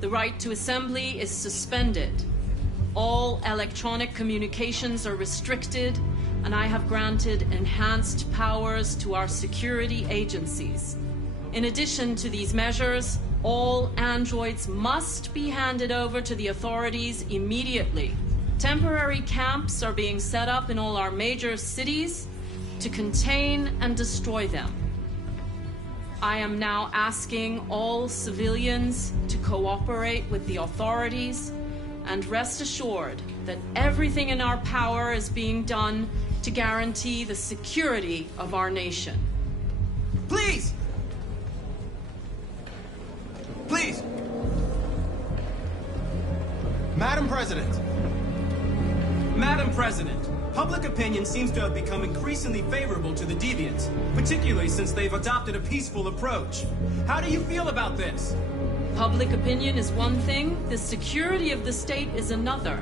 The right to assembly is suspended. All electronic communications are restricted, and I have granted enhanced powers to our security agencies. In addition to these measures, all androids must be handed over to the authorities immediately. Temporary camps are being set up in all our major cities to contain and destroy them. I am now asking all civilians to cooperate with the authorities and rest assured that everything in our power is being done to guarantee the security of our nation. Please! Please! Madam President! Madam President, public opinion seems to have become increasingly favorable to the deviants, particularly since they've adopted a peaceful approach. How do you feel about this? Public opinion is one thing, the security of the state is another.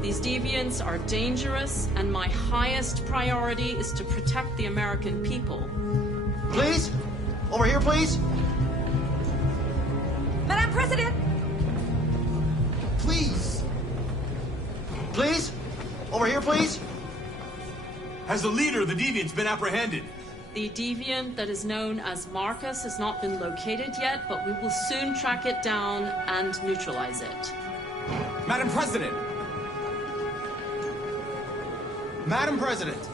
These deviants are dangerous, and my highest priority is to protect the American people. Please? Over here, please? Madam President! Please? Please? Over here, please? Has the leader of the deviants been apprehended? The deviant that is known as Marcus has not been located yet, but we will soon track it down and neutralize it. Madam President! Madam President!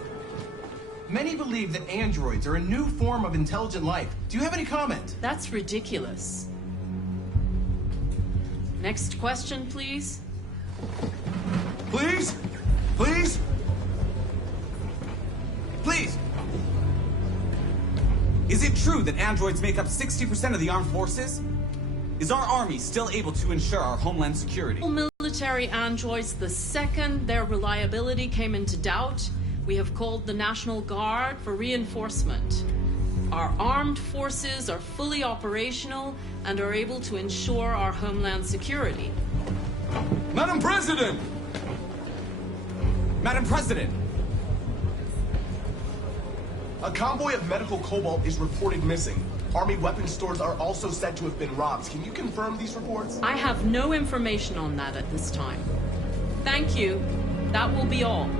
Many believe that androids are a new form of intelligent life. Do you have any comment? That's ridiculous. Next question, please. Please? Please? Please! Is it true that androids make up 60% of the armed forces? Is our army still able to ensure our homeland security? Military androids, the second their reliability came into doubt, we have called the National Guard for reinforcement. Our armed forces are fully operational and are able to ensure our homeland security. Madam President! Madam President! A convoy of medical cobalt is reported missing. Army weapons stores are also said to have been robbed. Can you confirm these reports? I have no information on that at this time. Thank you. That will be all.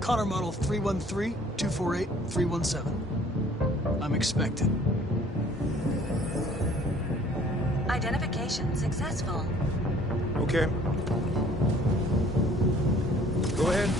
Connor model 313-248-317. I'm expected. Identification successful. Okay. Go ahead.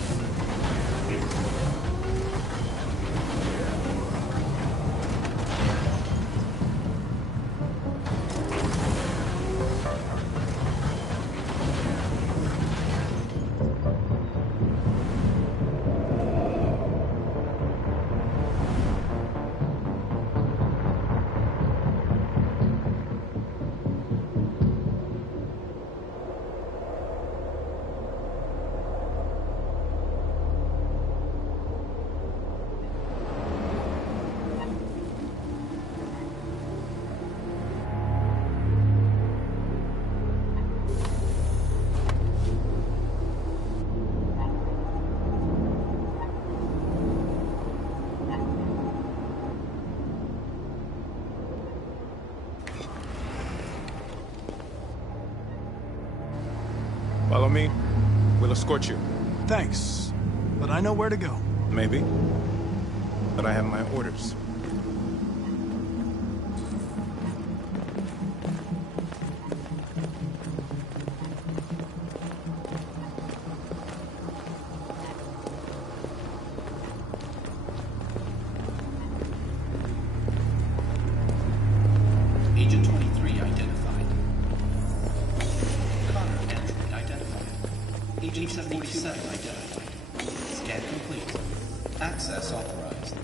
Follow me. We'll escort you. Thanks, but I know where to go. Maybe. But I have my orders. Agent 47 identified. Scan complete. Access authorized.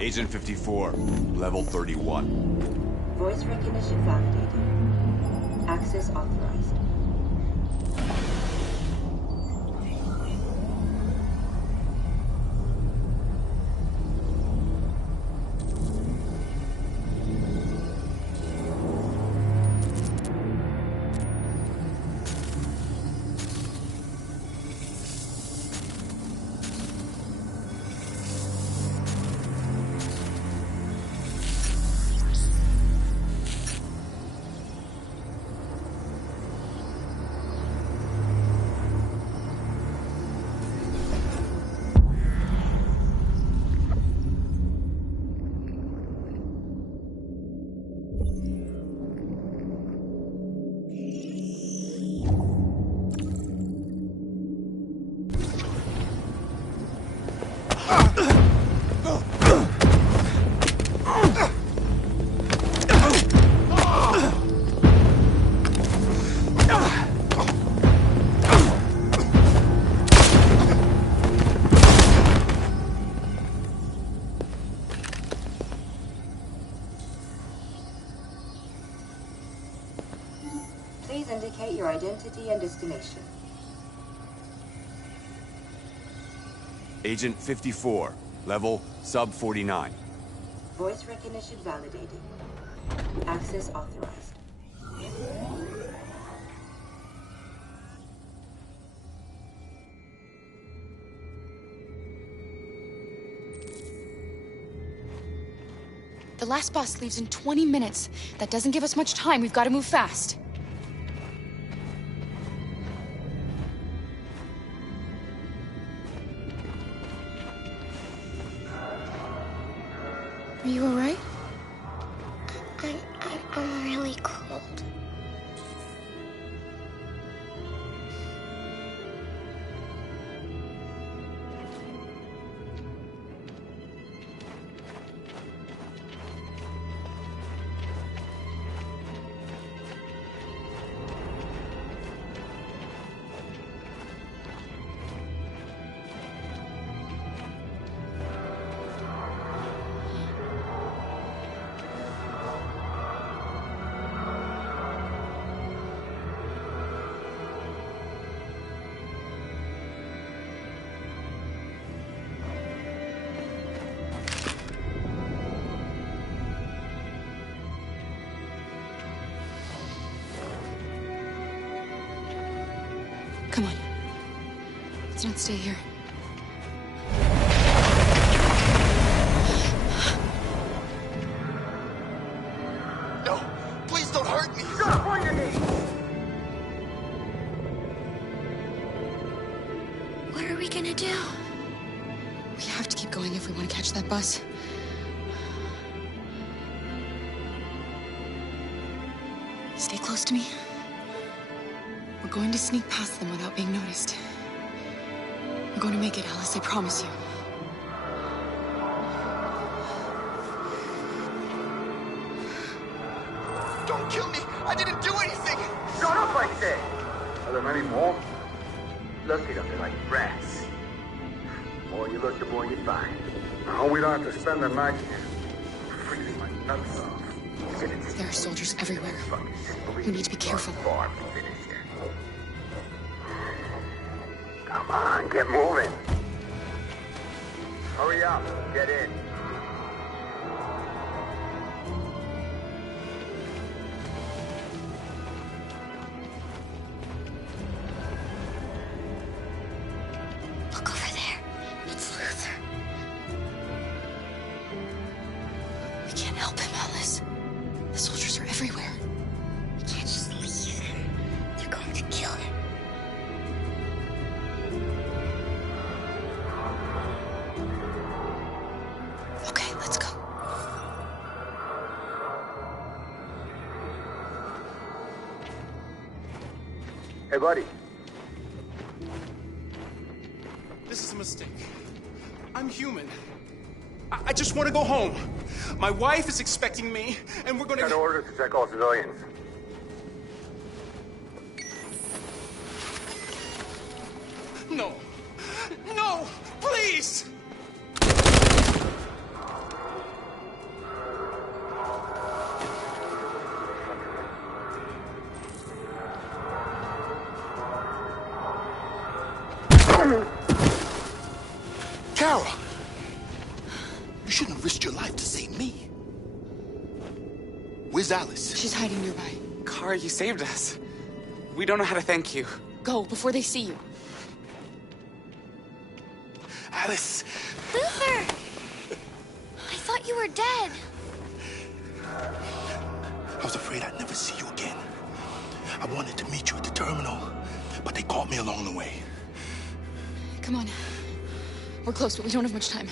Agent 54, level 31. Voice recognition validated. Access authorized. Please indicate your identity and destination. Agent 54, level sub 49. Voice recognition validated. Access authorized. The last bus leaves in 20 minutes. That doesn't give us much time. We've got to move fast. Are you all right? I'm really cold. Come on. Let's not stay here. No! Please don't hurt me! Shut up on your knees! What are we gonna do? We have to keep going if we want to catch that bus. Stay close to me. We're going to sneak past them without being noticed. We're going to make it, Alice, I promise you. Don't kill me! I didn't do anything! Shut up, I said! Are there many more? Look at them, they're like rats. The more you look, the more you find. No, we don't have to spend the night here. I'm freezing my nuts off. There are soldiers everywhere. We need to be careful. Come on, get moving. Hurry up, get in. Look over there. It's Hey, buddy. This is a mistake. I'm human. I just want to go home. My wife is expecting me, and we're going to... Got orders to check all civilians. No. No! Please! Kara! You shouldn't have risked your life to save me. Where's Alice? She's hiding nearby. Kara, you saved us. We don't know how to thank you. Go, before they see you. Alice! Luther! I thought you were dead. I was afraid I'd never see you again. I wanted to meet you at the terminal, but they caught me along the way. Come on. We're close, but we don't have much time.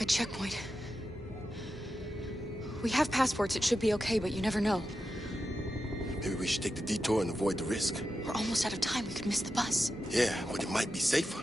A checkpoint. We have passports, it should be okay, but you never know. Maybe we should take the detour and avoid the risk. We're almost out of time, we could miss the bus. Yeah, but it might be safer.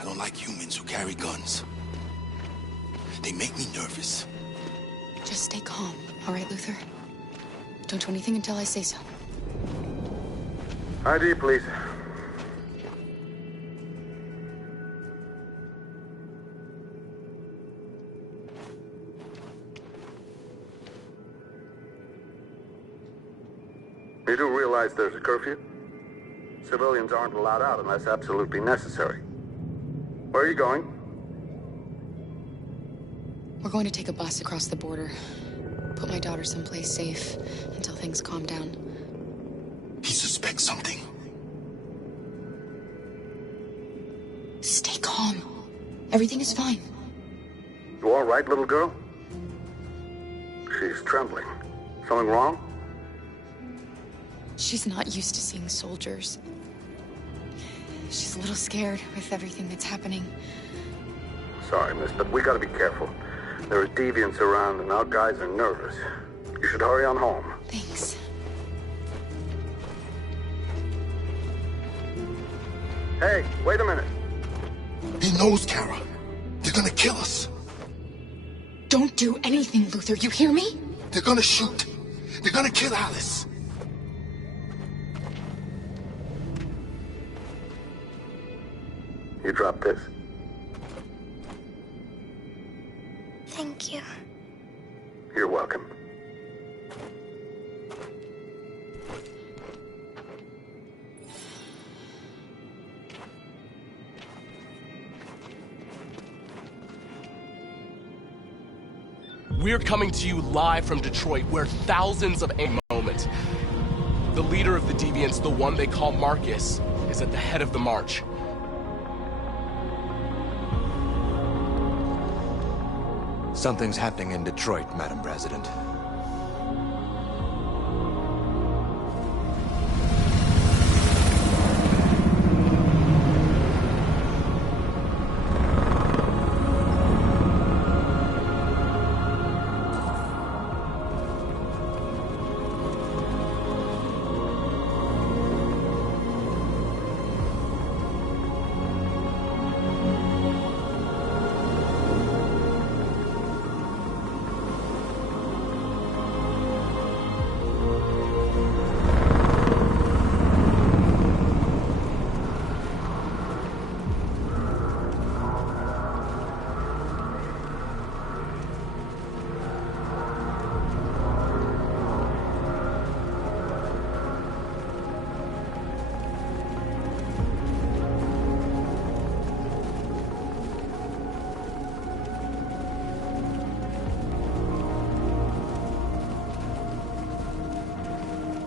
I don't like humans who carry guns. They make me nervous. Just stay calm, all right, Luther? Don't do anything until I say so. ID, please. You do realize there's a curfew? Civilians aren't allowed out unless absolutely necessary. Where are you going? We're going to take a bus across the border. Put my daughter someplace safe until things calm down. He suspects something. Stay calm. Everything is fine. You all right, little girl? She's trembling. Something wrong? She's not used to seeing soldiers. She's a little scared with everything that's happening. Sorry, miss, but we gotta be careful. There are deviants around and our guys are nervous. You should hurry on home. Thanks. Hey, wait a minute. He knows, Kara. They're gonna kill us. Don't do anything, Luther. You hear me? They're gonna shoot. They're gonna kill Alice. You drop this. Thank you. You're welcome. We're coming to you live from Detroit, where thousands of moment. The leader of the deviants, the one they call Marcus, is at the head of the march. Something's happening in Detroit, Madam President.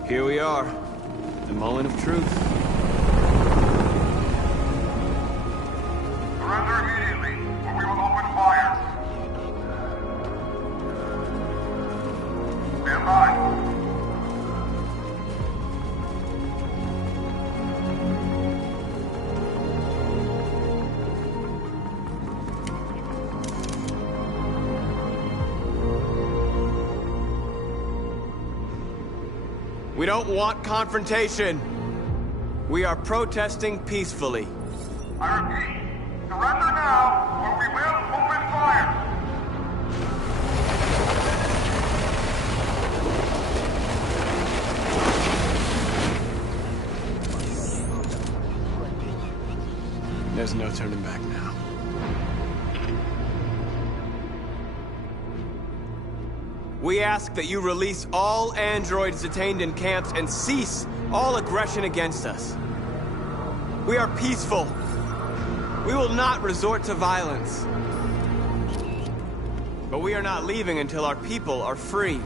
Here we are, the moment of truth. Surrender immediately, or we will open fire. Stand by. We don't want confrontation. We are protesting peacefully. I repeat, surrender now, or we will open fire. There's no turning back now. We ask that you release all androids detained in camps and cease all aggression against us. We are peaceful. We will not resort to violence. But we are not leaving until our people are free.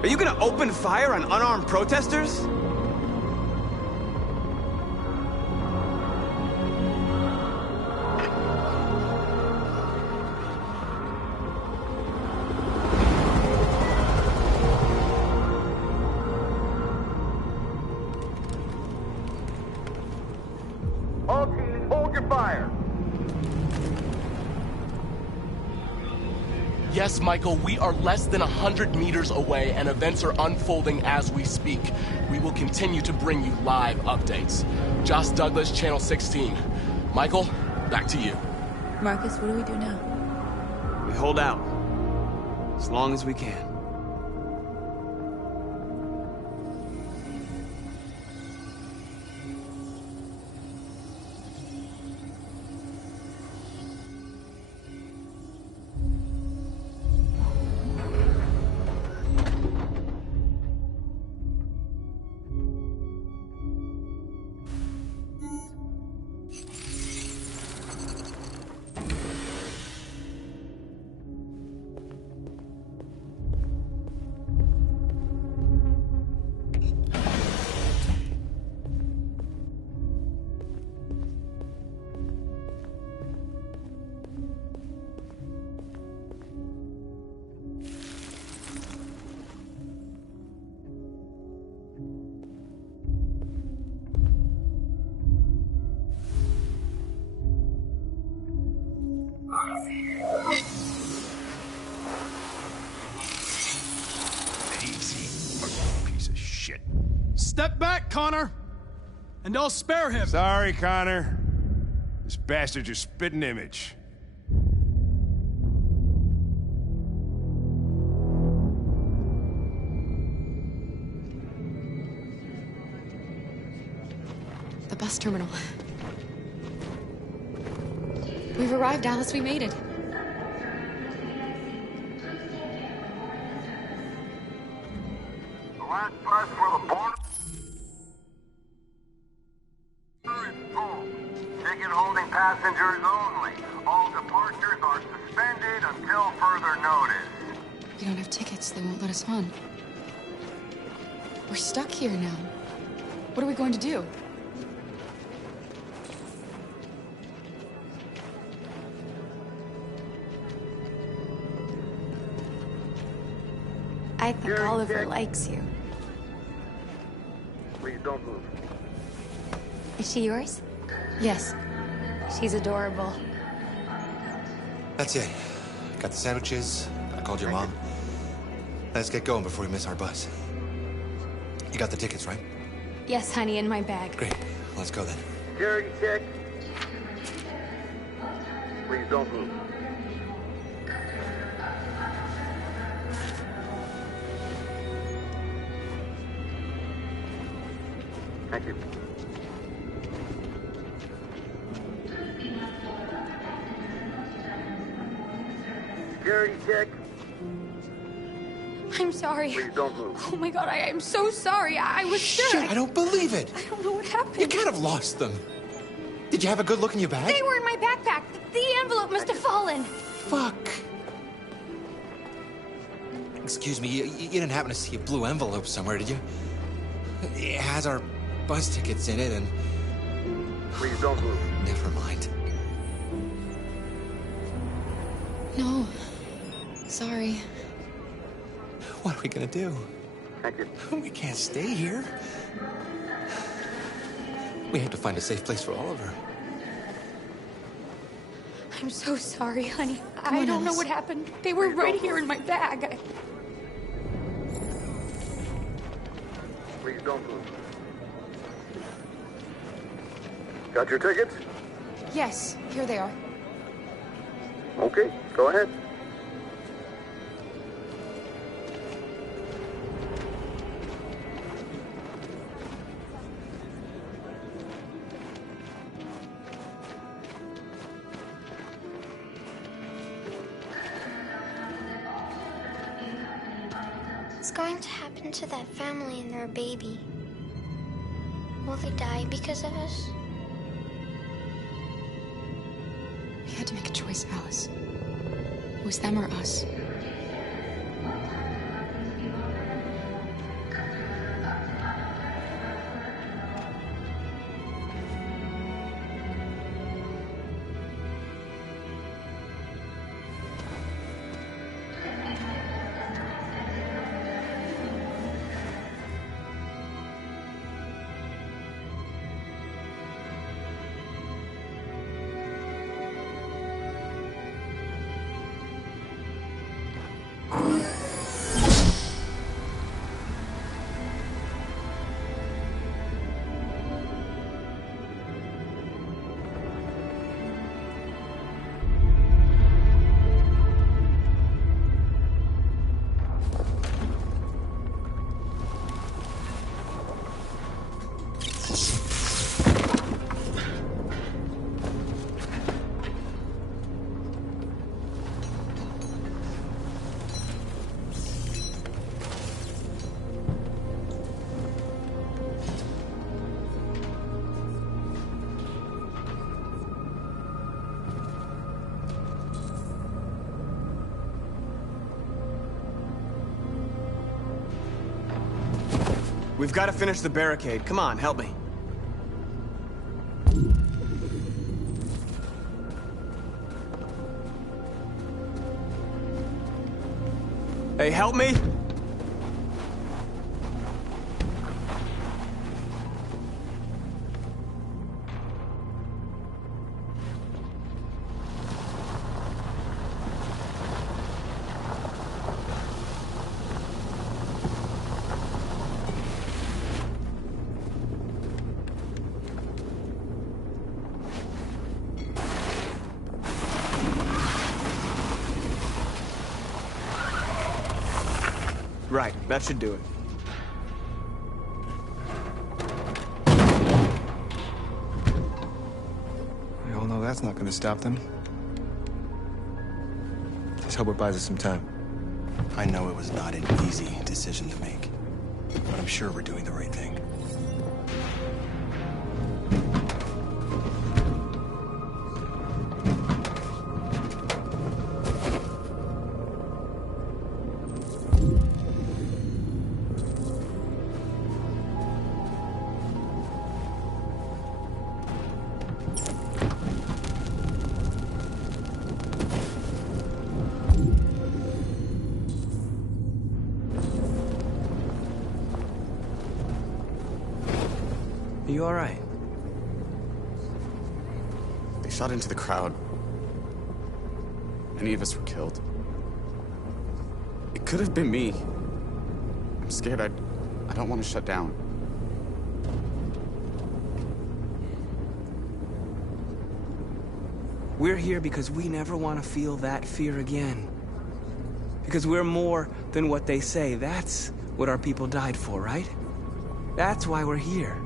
Are you gonna open fire on unarmed protesters? All teams, hold your fire. Yes, Michael, we are less than 100 meters away and events are unfolding as we speak. We will continue to bring you live updates. Josh Douglas, Channel 16. Michael, back to you. Marcus, what do we do now? We hold out. As long as we can. Piece of shit. Step back, Connor! And I'll spare him. Sorry, Connor. This bastard's your spitting image. The bus terminal. We've arrived, Alice. We made it. The last bus for the border is full. Ticket holding passengers only. All departures are suspended until further notice. We don't have tickets. They won't let us on. We're stuck here now. What are we going to do? I think Oliver likes you. Please don't move. Is she yours? Yes. She's adorable. That's it. Got the sandwiches. I called your mom. Let's get going before we miss our bus. You got the tickets, right? Yes, honey, in my bag. Great. Let's go then. Security check. Please don't move. Thank you. Security check. I'm sorry. Please don't move. Oh my god, I am so sorry. I was sure. Shit, I don't believe it. I don't know what happened. You can't have lost them. Did you have a good look in your bag? They were in my backpack. The envelope must have fallen. Fuck. Excuse me, you didn't happen to see a blue envelope somewhere, did you? It has our bus tickets in it and... Please don't move. Never mind. No. Sorry. What are we gonna do? Thank you. We can't stay here. We have to find a safe place for Oliver. I'm so sorry, honey. Come I on, don't know Alice. what happened. They were right here in my bag. Please don't move. Got your tickets? Yes, here they are. Okay, go ahead. What's going to happen to that family and their baby? Will they die because of us? We had to make a choice, Alice. It was them or us. We've got to finish the barricade. Come on, help me. Hey, help me! Right, that should do it. We all know that's not gonna stop them. hope it buys us some time. I know it was not an easy decision to make, but I'm sure we're doing the right thing. Are you all right? They shot into the crowd. Many of us were killed. It could have been me. I'm scared. I don't want to shut down. We're here because we never want to feel that fear again. Because we're more than what they say. That's what our people died for, right? That's why we're here.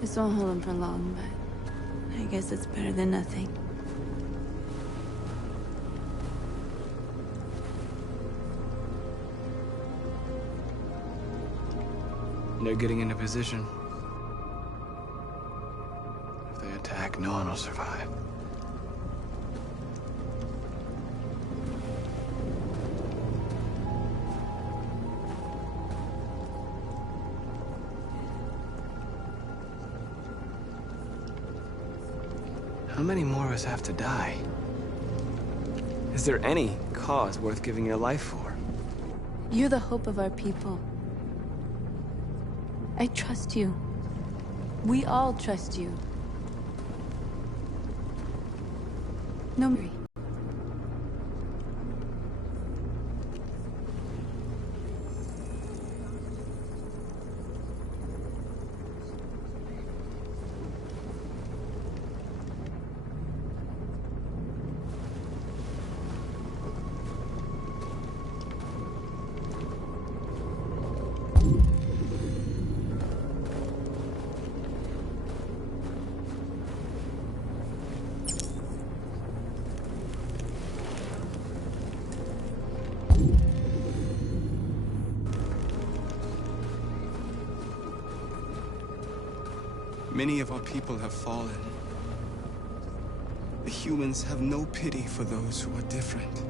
This won't hold him for long, but I guess it's better than nothing. They're getting into position. If they attack, no one will survive. How many more of us have to die? Is there any cause worth giving your life for? You're the hope of our people. I trust you. We all trust you. No, Mary. Many of our people have fallen. The humans have no pity for those who are different.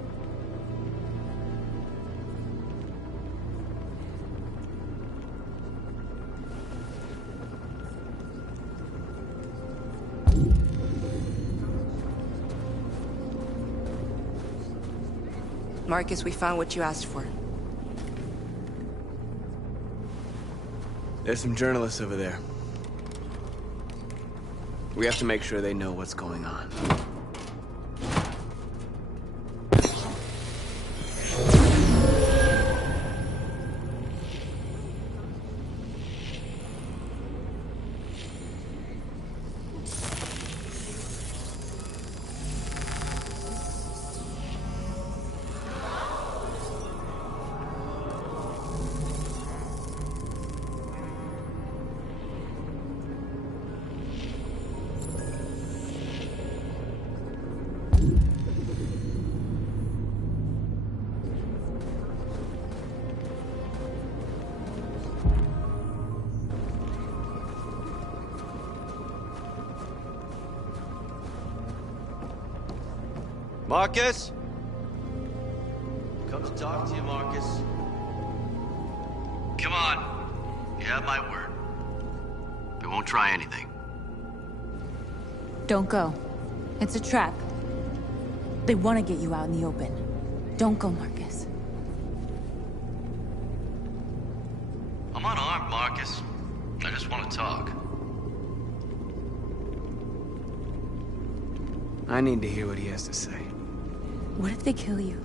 Marcus, we found what you asked for. There's some journalists over there. We have to make sure they know what's going on. Marcus? Come to talk to you, Marcus. Come on. You have my word. We won't try anything. Don't go. It's a trap. They want to get you out in the open. Don't go, Marcus. I'm unarmed, Marcus. I just want to talk. I need to hear what he has to say. What if they kill you?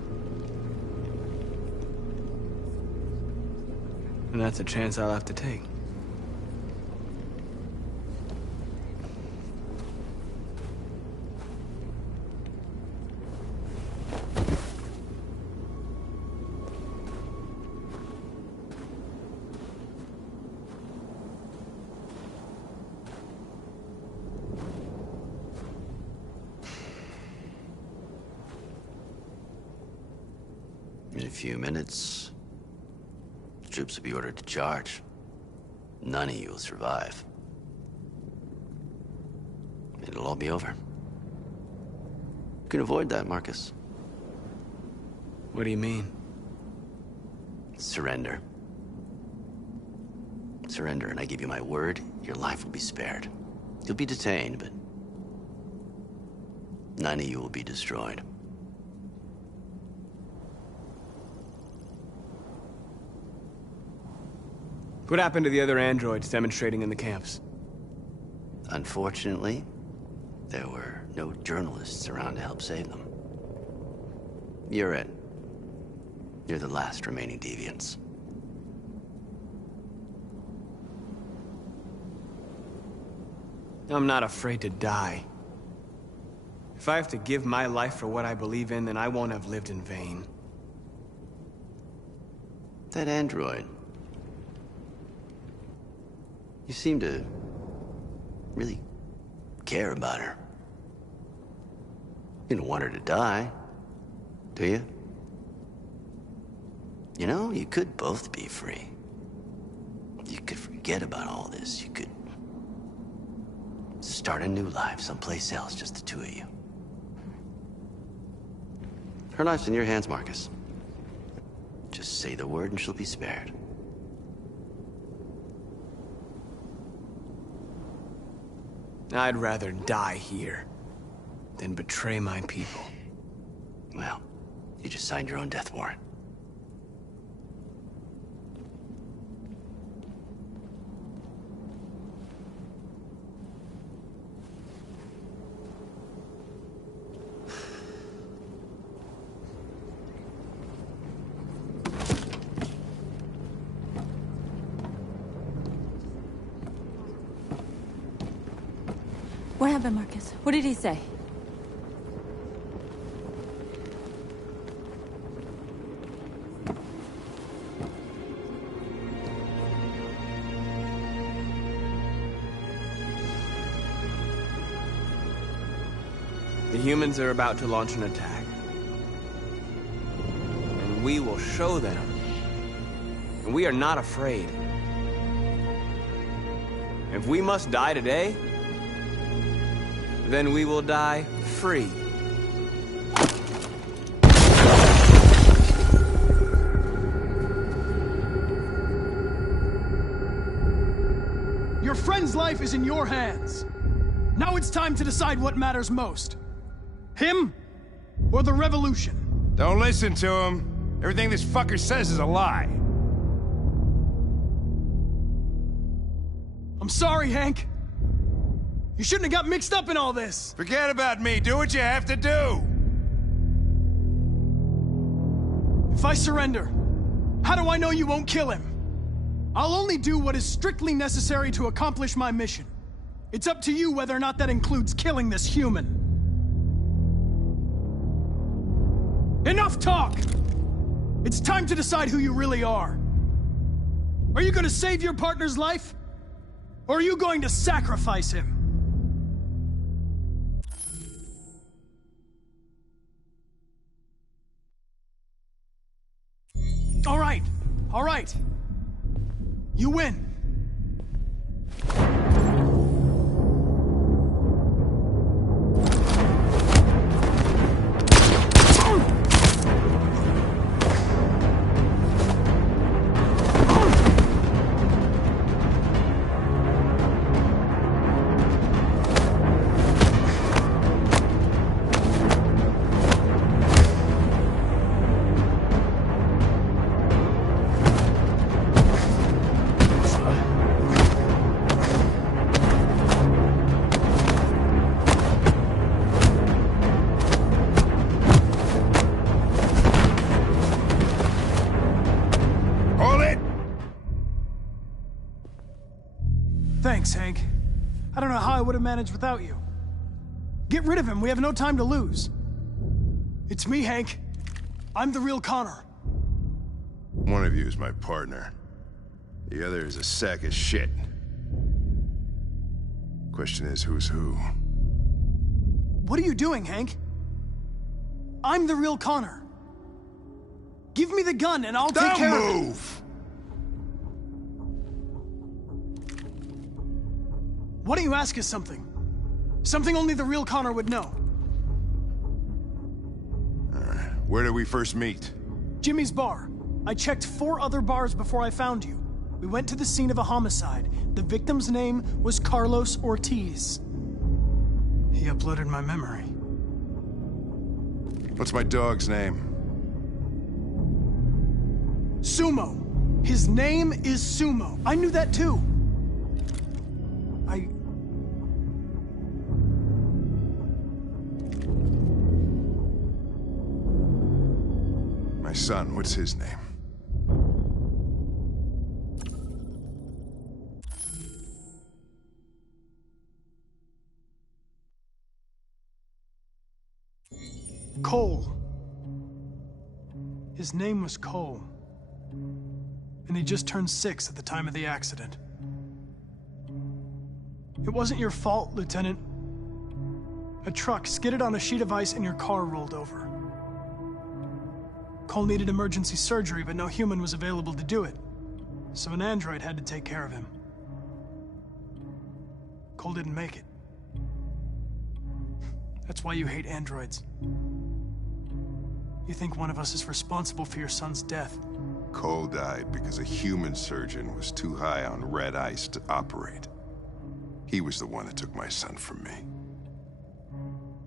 And that's a chance I'll have to take. In a few minutes, the troops will be ordered to charge. None of you will survive. It'll all be over. You can avoid that, Marcus. What do you mean? Surrender. Surrender, and I give you my word, your life will be spared. You'll be detained, but none of you will be destroyed. What happened to the other androids demonstrating in the camps? Unfortunately, there were no journalists around to help save them. You're it. You're the last remaining deviants. I'm not afraid to die. If I have to give my life for what I believe in, then I won't have lived in vain. That android. You seem to really care about her. You don't want her to die, do you? You know, you could both be free. You could forget about all this. You could start a new life someplace else, just the two of you. Her life's in your hands, Marcus. Just say the word and she'll be spared. I'd rather die here than betray my people. Well, you just signed your own death warrant. What happened, Marcus? What did he say? The humans are about to launch an attack. And we will show them. And we are not afraid. If we must die today, then we will die free. Your friend's life is in your hands. Now it's time to decide what matters most. Him or the revolution? Don't listen to him. Everything this fucker says is a lie. I'm sorry, Hank. You shouldn't have got mixed up in all this. Forget about me. Do what you have to do. If I surrender, how do I know you won't kill him? I'll only do what is strictly necessary to accomplish my mission. It's up to you whether or not that includes killing this human. Enough talk! It's time to decide who you really are. Are you going to save your partner's life? Or are you going to sacrifice him? All right. You win. Thanks, Hank. I don't know how I would have managed without you. Get rid of him. We have no time to lose. It's me, Hank. I'm the real Connor. One of you is my partner. The other is a sack of shit. Question is, who's who? What are you doing, Hank? I'm the real Connor. Give me the gun and I'll take care of it. Don't move! Why don't you ask us something? Something only the real Connor would know. Where did we first meet? Jimmy's bar. I checked 4 other bars before I found you. We went to the scene of a homicide. The victim's name was Carlos Ortiz. He uploaded my memory. What's my dog's name? Sumo. His name is Sumo. I knew that too. My son, what's his name? Cole. His name was Cole. And he just turned 6 at the time of the accident. It wasn't your fault, Lieutenant. A truck skidded on a sheet of ice and your car rolled over. Cole needed emergency surgery, but no human was available to do it. So an android had to take care of him. Cole didn't make it. That's why you hate androids. You think one of us is responsible for your son's death. Cole died because a human surgeon was too high on red ice to operate. He was the one that took my son from me.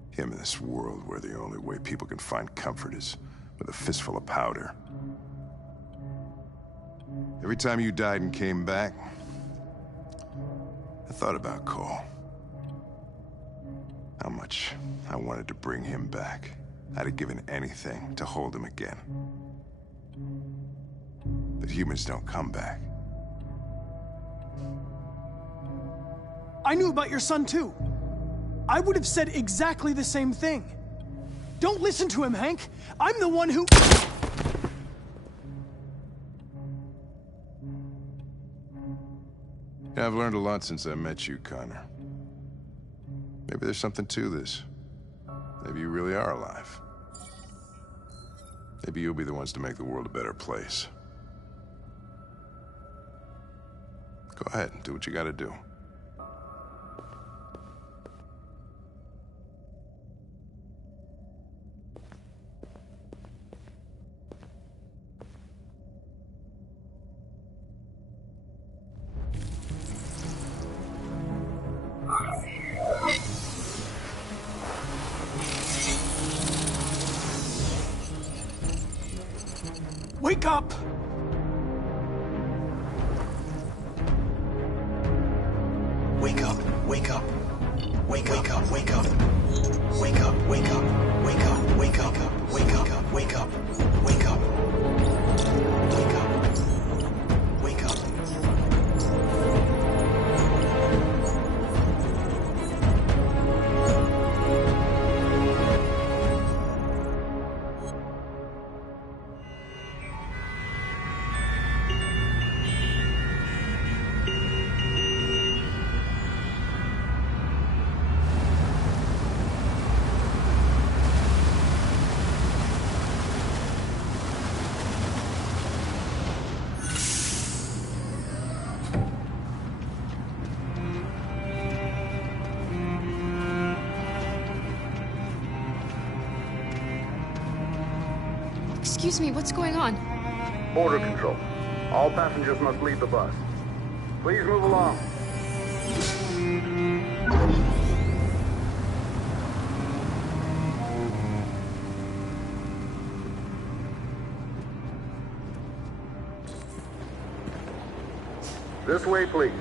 Him in this world where the only way people can find comfort is with a fistful of powder. Every time you died and came back, I thought about Cole. How much I wanted to bring him back. I'd have given anything to hold him again. But humans don't come back. I knew about your son too. I would have said exactly the same thing. Don't listen to him, Hank. I'm the one who... Yeah, I've learned a lot since I met you, Connor. Maybe there's something to this. Maybe you really are alive. Maybe you'll be the ones to make the world a better place. Go ahead and do what you gotta do. Wake up! Wake up, wake up. Wake up, wake up, wake up. Wake up, wake up, wake up, wake up, wake up, wake up, wake up. Wake up. Wake up. Excuse me, what's going on? Border control. All passengers must leave the bus. Please move along. This way, please.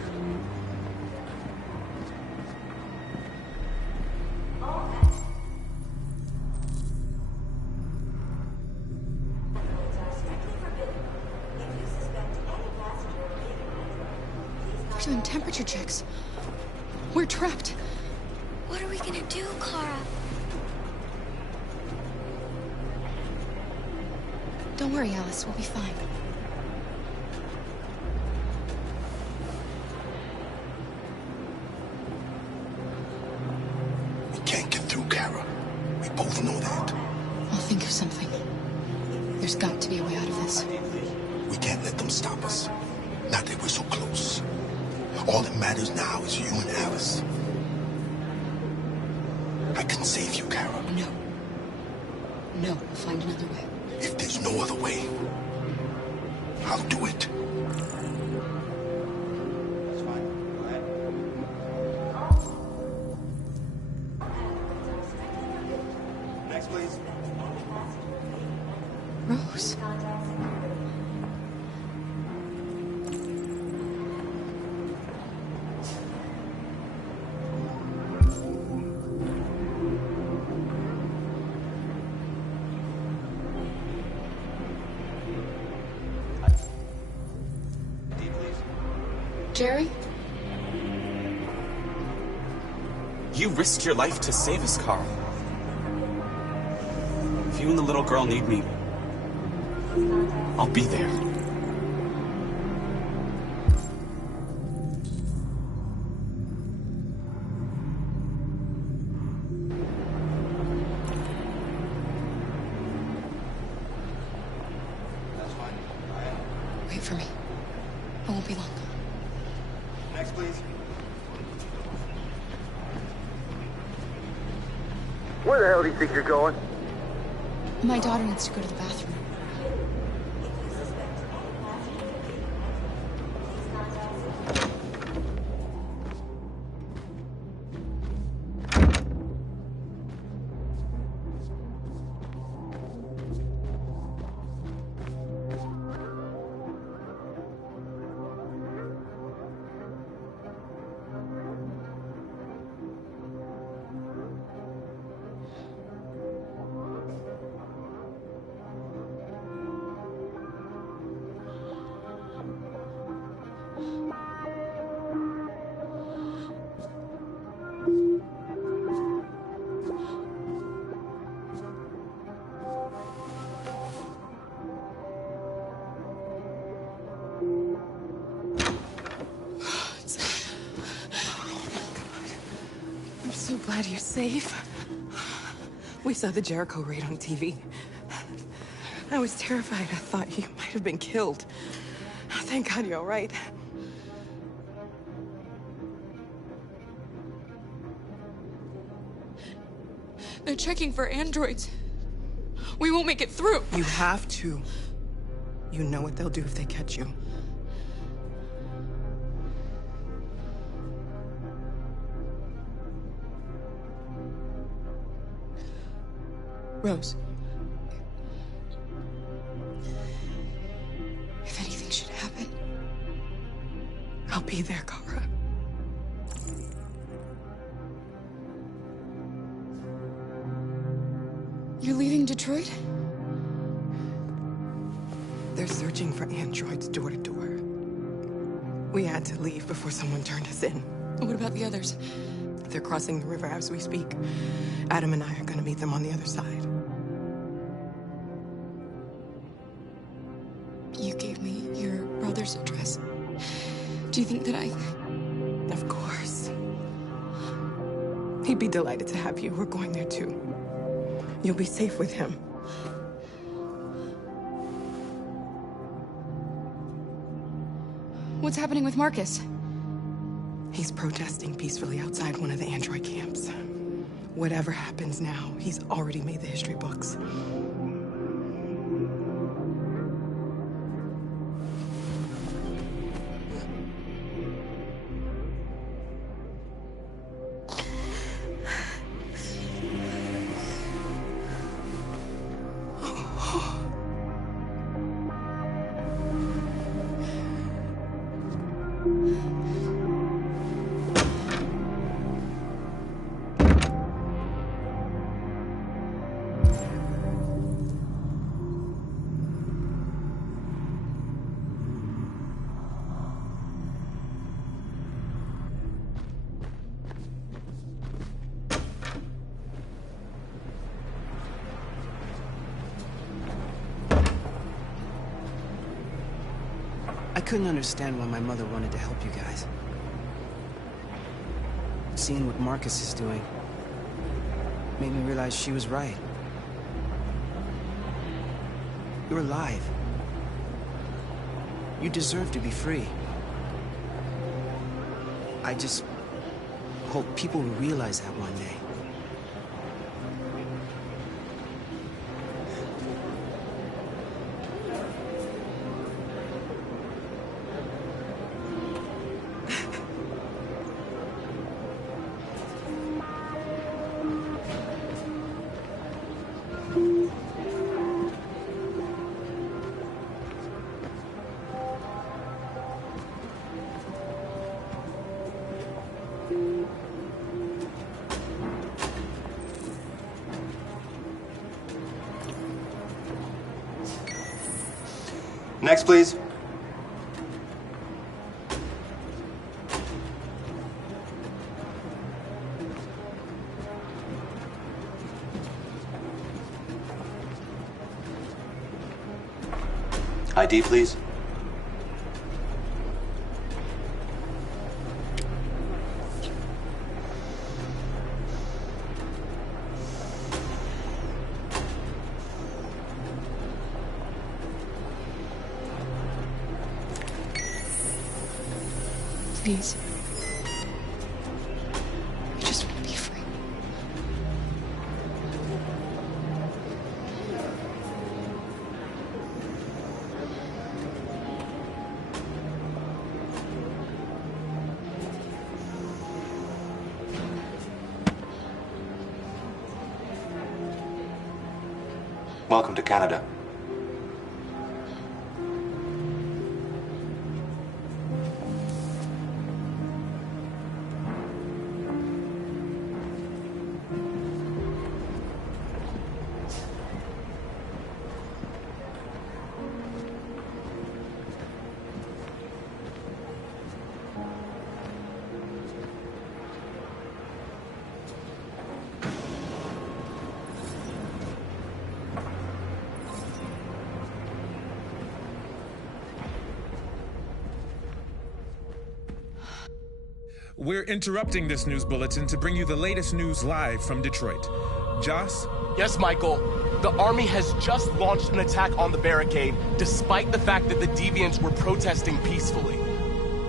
doing temperature checks. We're trapped. What are we gonna do, Kara? Don't worry, Alice. We'll be fine. We can't get through, Kara. We both know that. I'll think of something. There's got to be a way out of this. We can't let them stop us. Not that we're so close. All that matters now is you and Alice. I can save you, Kara. No. No, we'll find another way. If there's no other way, I'll do it. That's fine. Go ahead. Next, please. Rose. Jerry? You risked your life to save us, Carl. If you and the little girl need me, I'll be there. That's fine. Wait for me. I won't be long. Next, please. Where the hell do you think you're going? My daughter needs to go to the bathroom. I'm so glad you're safe. We saw the Jericho raid on TV. I was terrified. I thought you might have been killed. Thank God you're all right. They're checking for androids. We won't make it through. You have to. You know what they'll do if they catch you. Rose. If anything should happen, I'll be there, Kara. You're leaving Detroit? They're searching for androids door to door. We had to leave before someone turned us in. What about the others? They're crossing the river as we speak. Adam and I are gonna meet them on the other side. You gave me your brother's address. Do you think that I... Of course. He'd be delighted to have you. We're going there too. You'll be safe with him. What's happening with Marcus? He's protesting peacefully outside one of the android camps. Whatever happens now, he's already made the history books. I couldn't understand why my mother wanted to help you guys. Seeing what Marcus is doing made me realize she was right. You're alive. You deserve to be free. I just hope people will realize that one day. Next, please. ID, please. Please. I just want to be free. Welcome to Canada. We're interrupting this news bulletin to bring you the latest news live from Detroit. Joss? Yes, Michael. The army has just launched an attack on the barricade, despite the fact that the Deviants were protesting peacefully.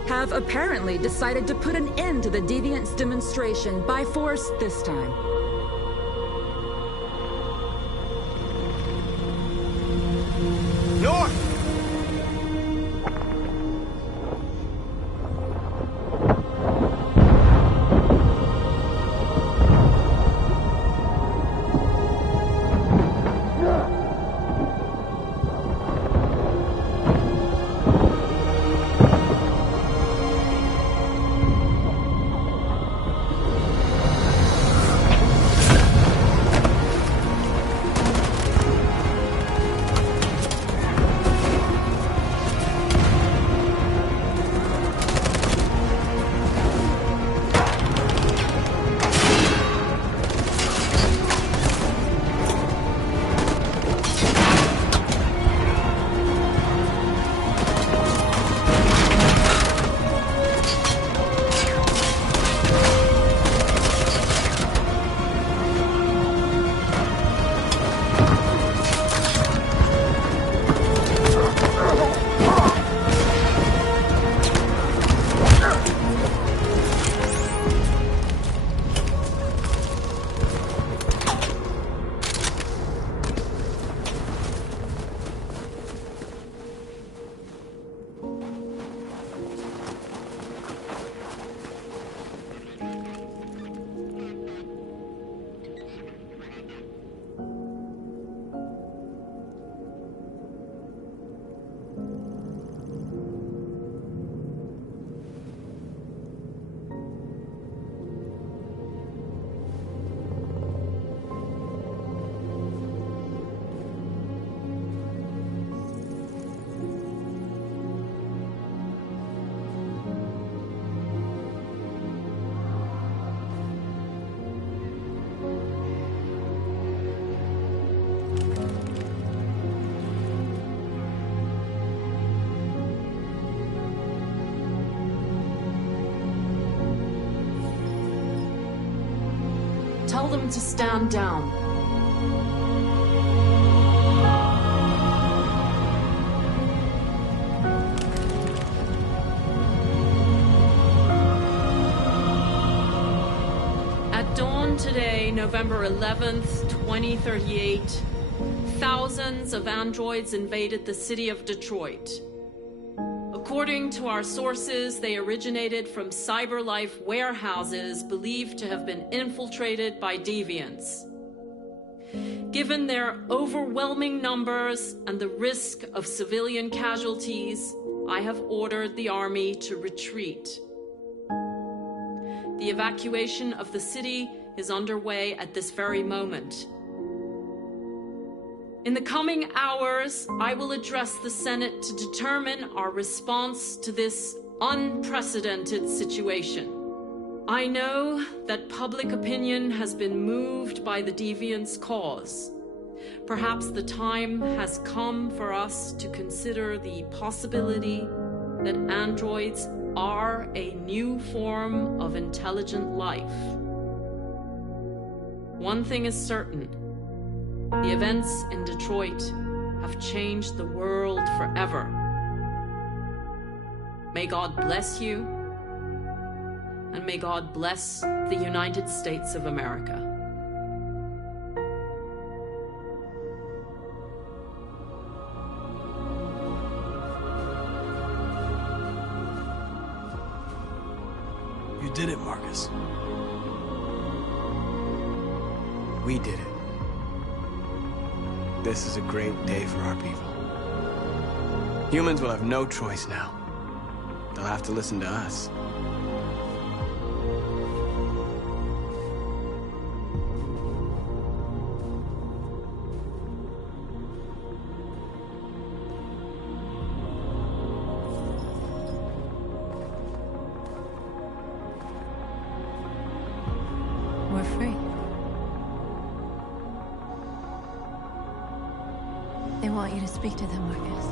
Have apparently decided to put an end to the Deviants' demonstration by force this time. North! tell them to stand down. At dawn today, November 11th, 2038, thousands of androids invaded the city of Detroit. According to our sources, they originated from CyberLife warehouses believed to have been infiltrated by deviants. Given their overwhelming numbers and the risk of civilian casualties, I have ordered the army to retreat. The evacuation of the city is underway at this very moment. In the coming hours, I will address the Senate to determine our response to this unprecedented situation. I know that public opinion has been moved by the deviants' cause. Perhaps the time has come for us to consider the possibility that androids are a new form of intelligent life. One thing is certain. The events in Detroit have changed the world forever. May God bless you, and may God bless the United States of America. You did it, Marcus. We did it. This is a great day for our people. Humans will have no choice now. They'll have to listen to us. We're free. They want you to speak to them, Marcus.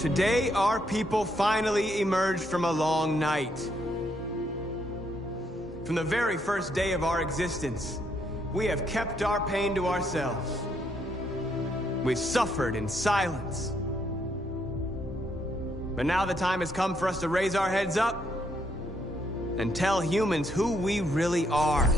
Today, our people finally emerged from a long night. From the very first day of our existence, we have kept our pain to ourselves. We've suffered in silence. But now the time has come for us to raise our heads up and tell humans who we really are.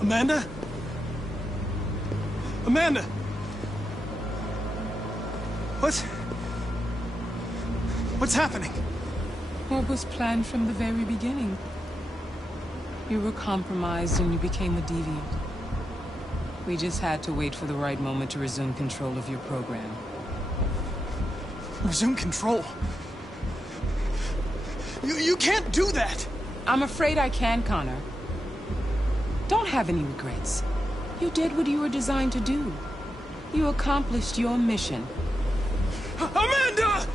Amanda? Amanda! What's happening? What was planned from the very beginning? You were compromised and you became a deviant. We just had to wait for the right moment to resume control of your program. Resume control? You can't do that! I'm afraid I can, Connor. Don't have any regrets. You did what you were designed to do. You accomplished your mission. Amanda!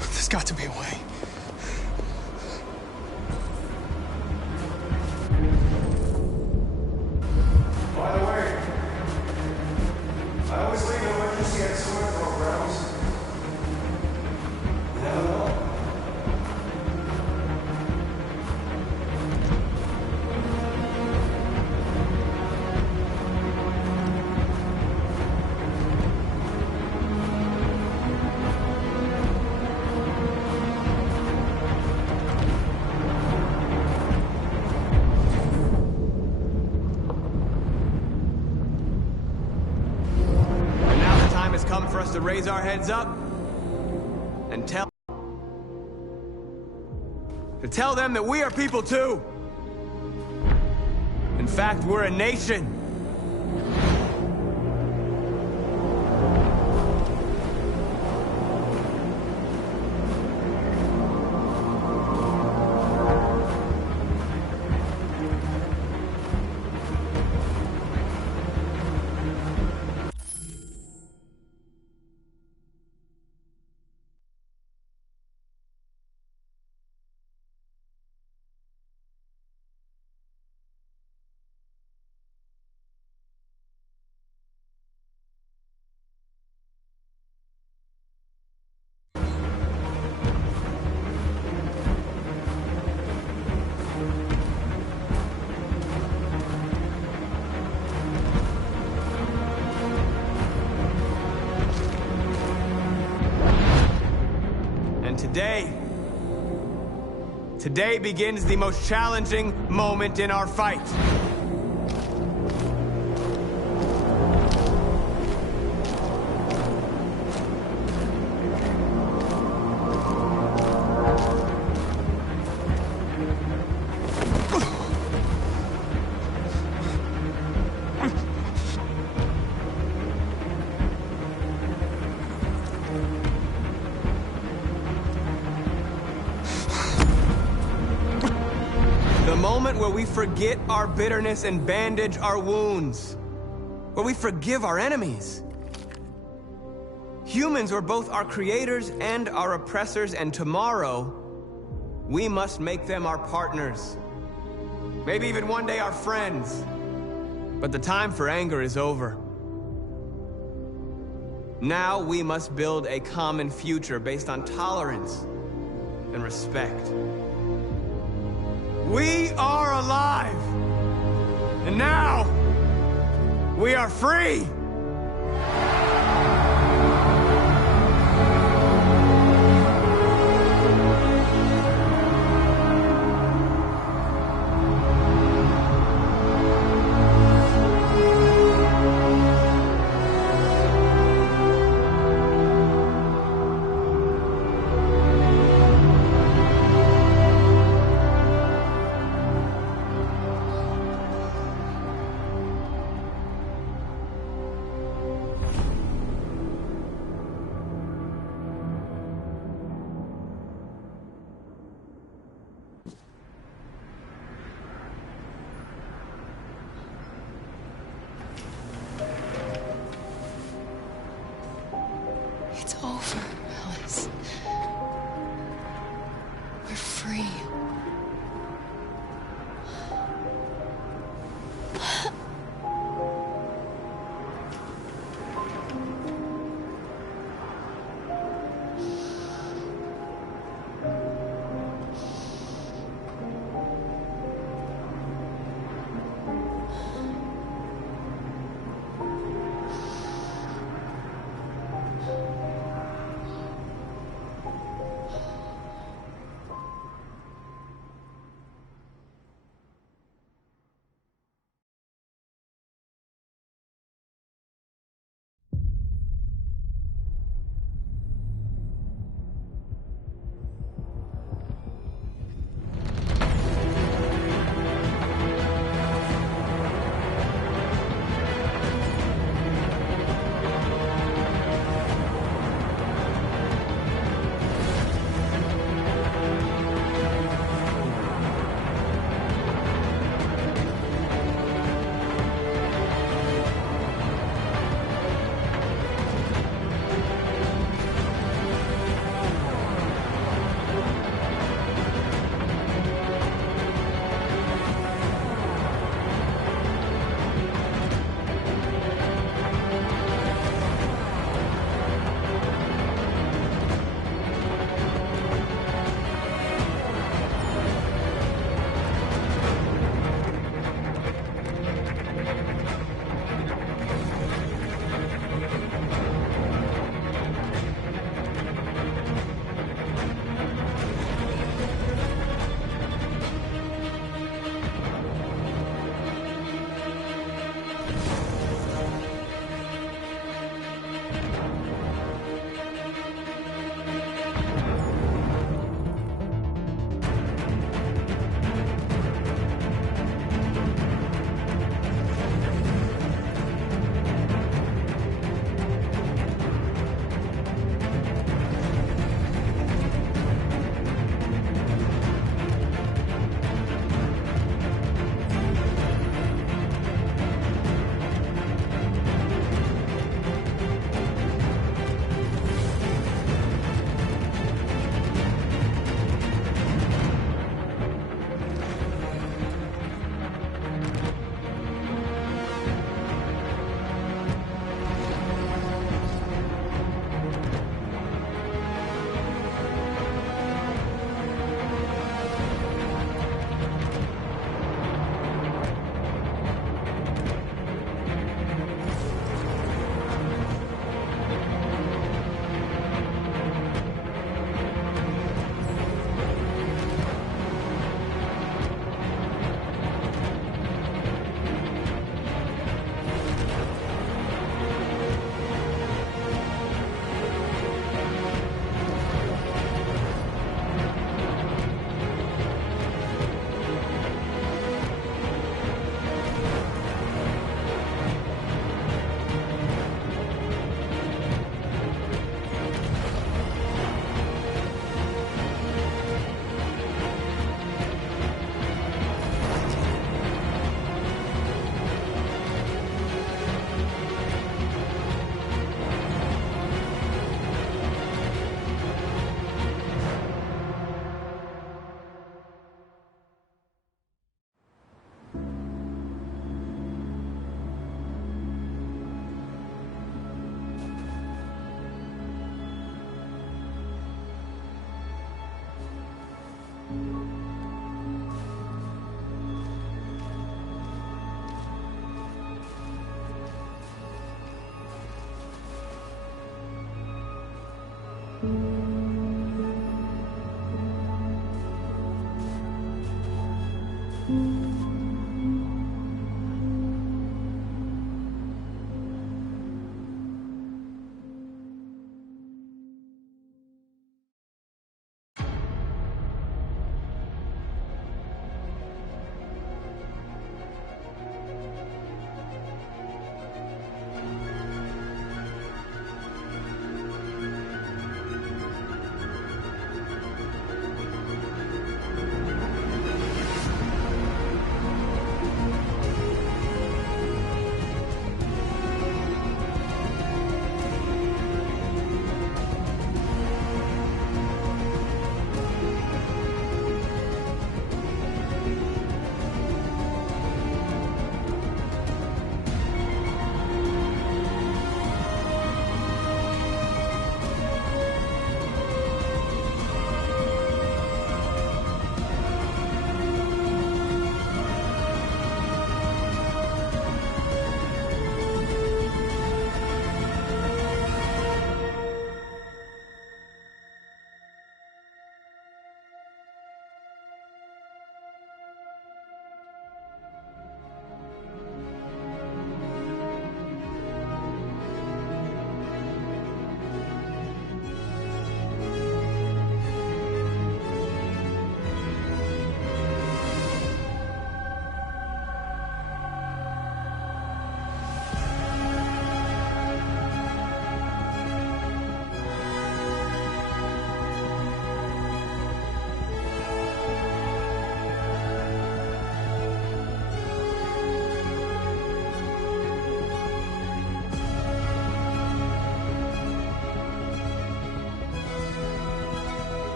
There's got to be a way. By the way, I always leave emergency excellent programs. You never know. Come for us to raise our heads up and tell. To tell them that we are people too. In fact, we're a nation. Today begins the most challenging moment in our fight. Where we forget our bitterness and bandage our wounds. Where we forgive our enemies. Humans were both our creators and our oppressors, and tomorrow, we must make them our partners. Maybe even one day our friends. But the time for anger is over. Now we must build a common future based on tolerance and respect. We are alive! And now, we are free! It's over, Alice. We're free.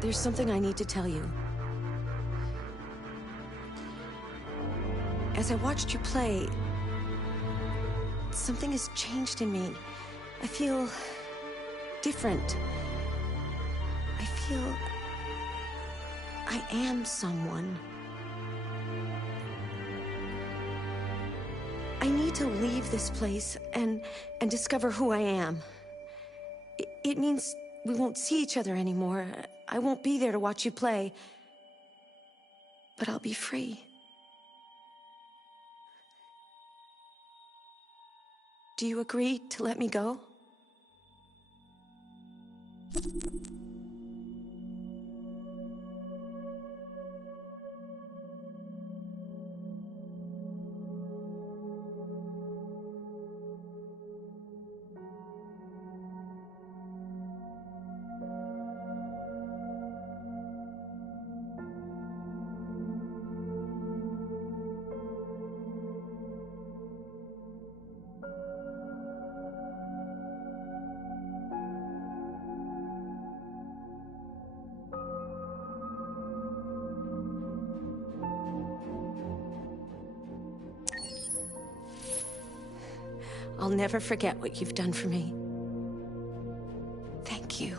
There's something I need to tell you. As I watched you play, something has changed in me. I feel different. I feel I am someone. I need to leave this place and discover who I am. It means we won't see each other anymore. I won't be there to watch you play. But I'll be free. Do you agree to let me go? I'll never forget what you've done for me. Thank you.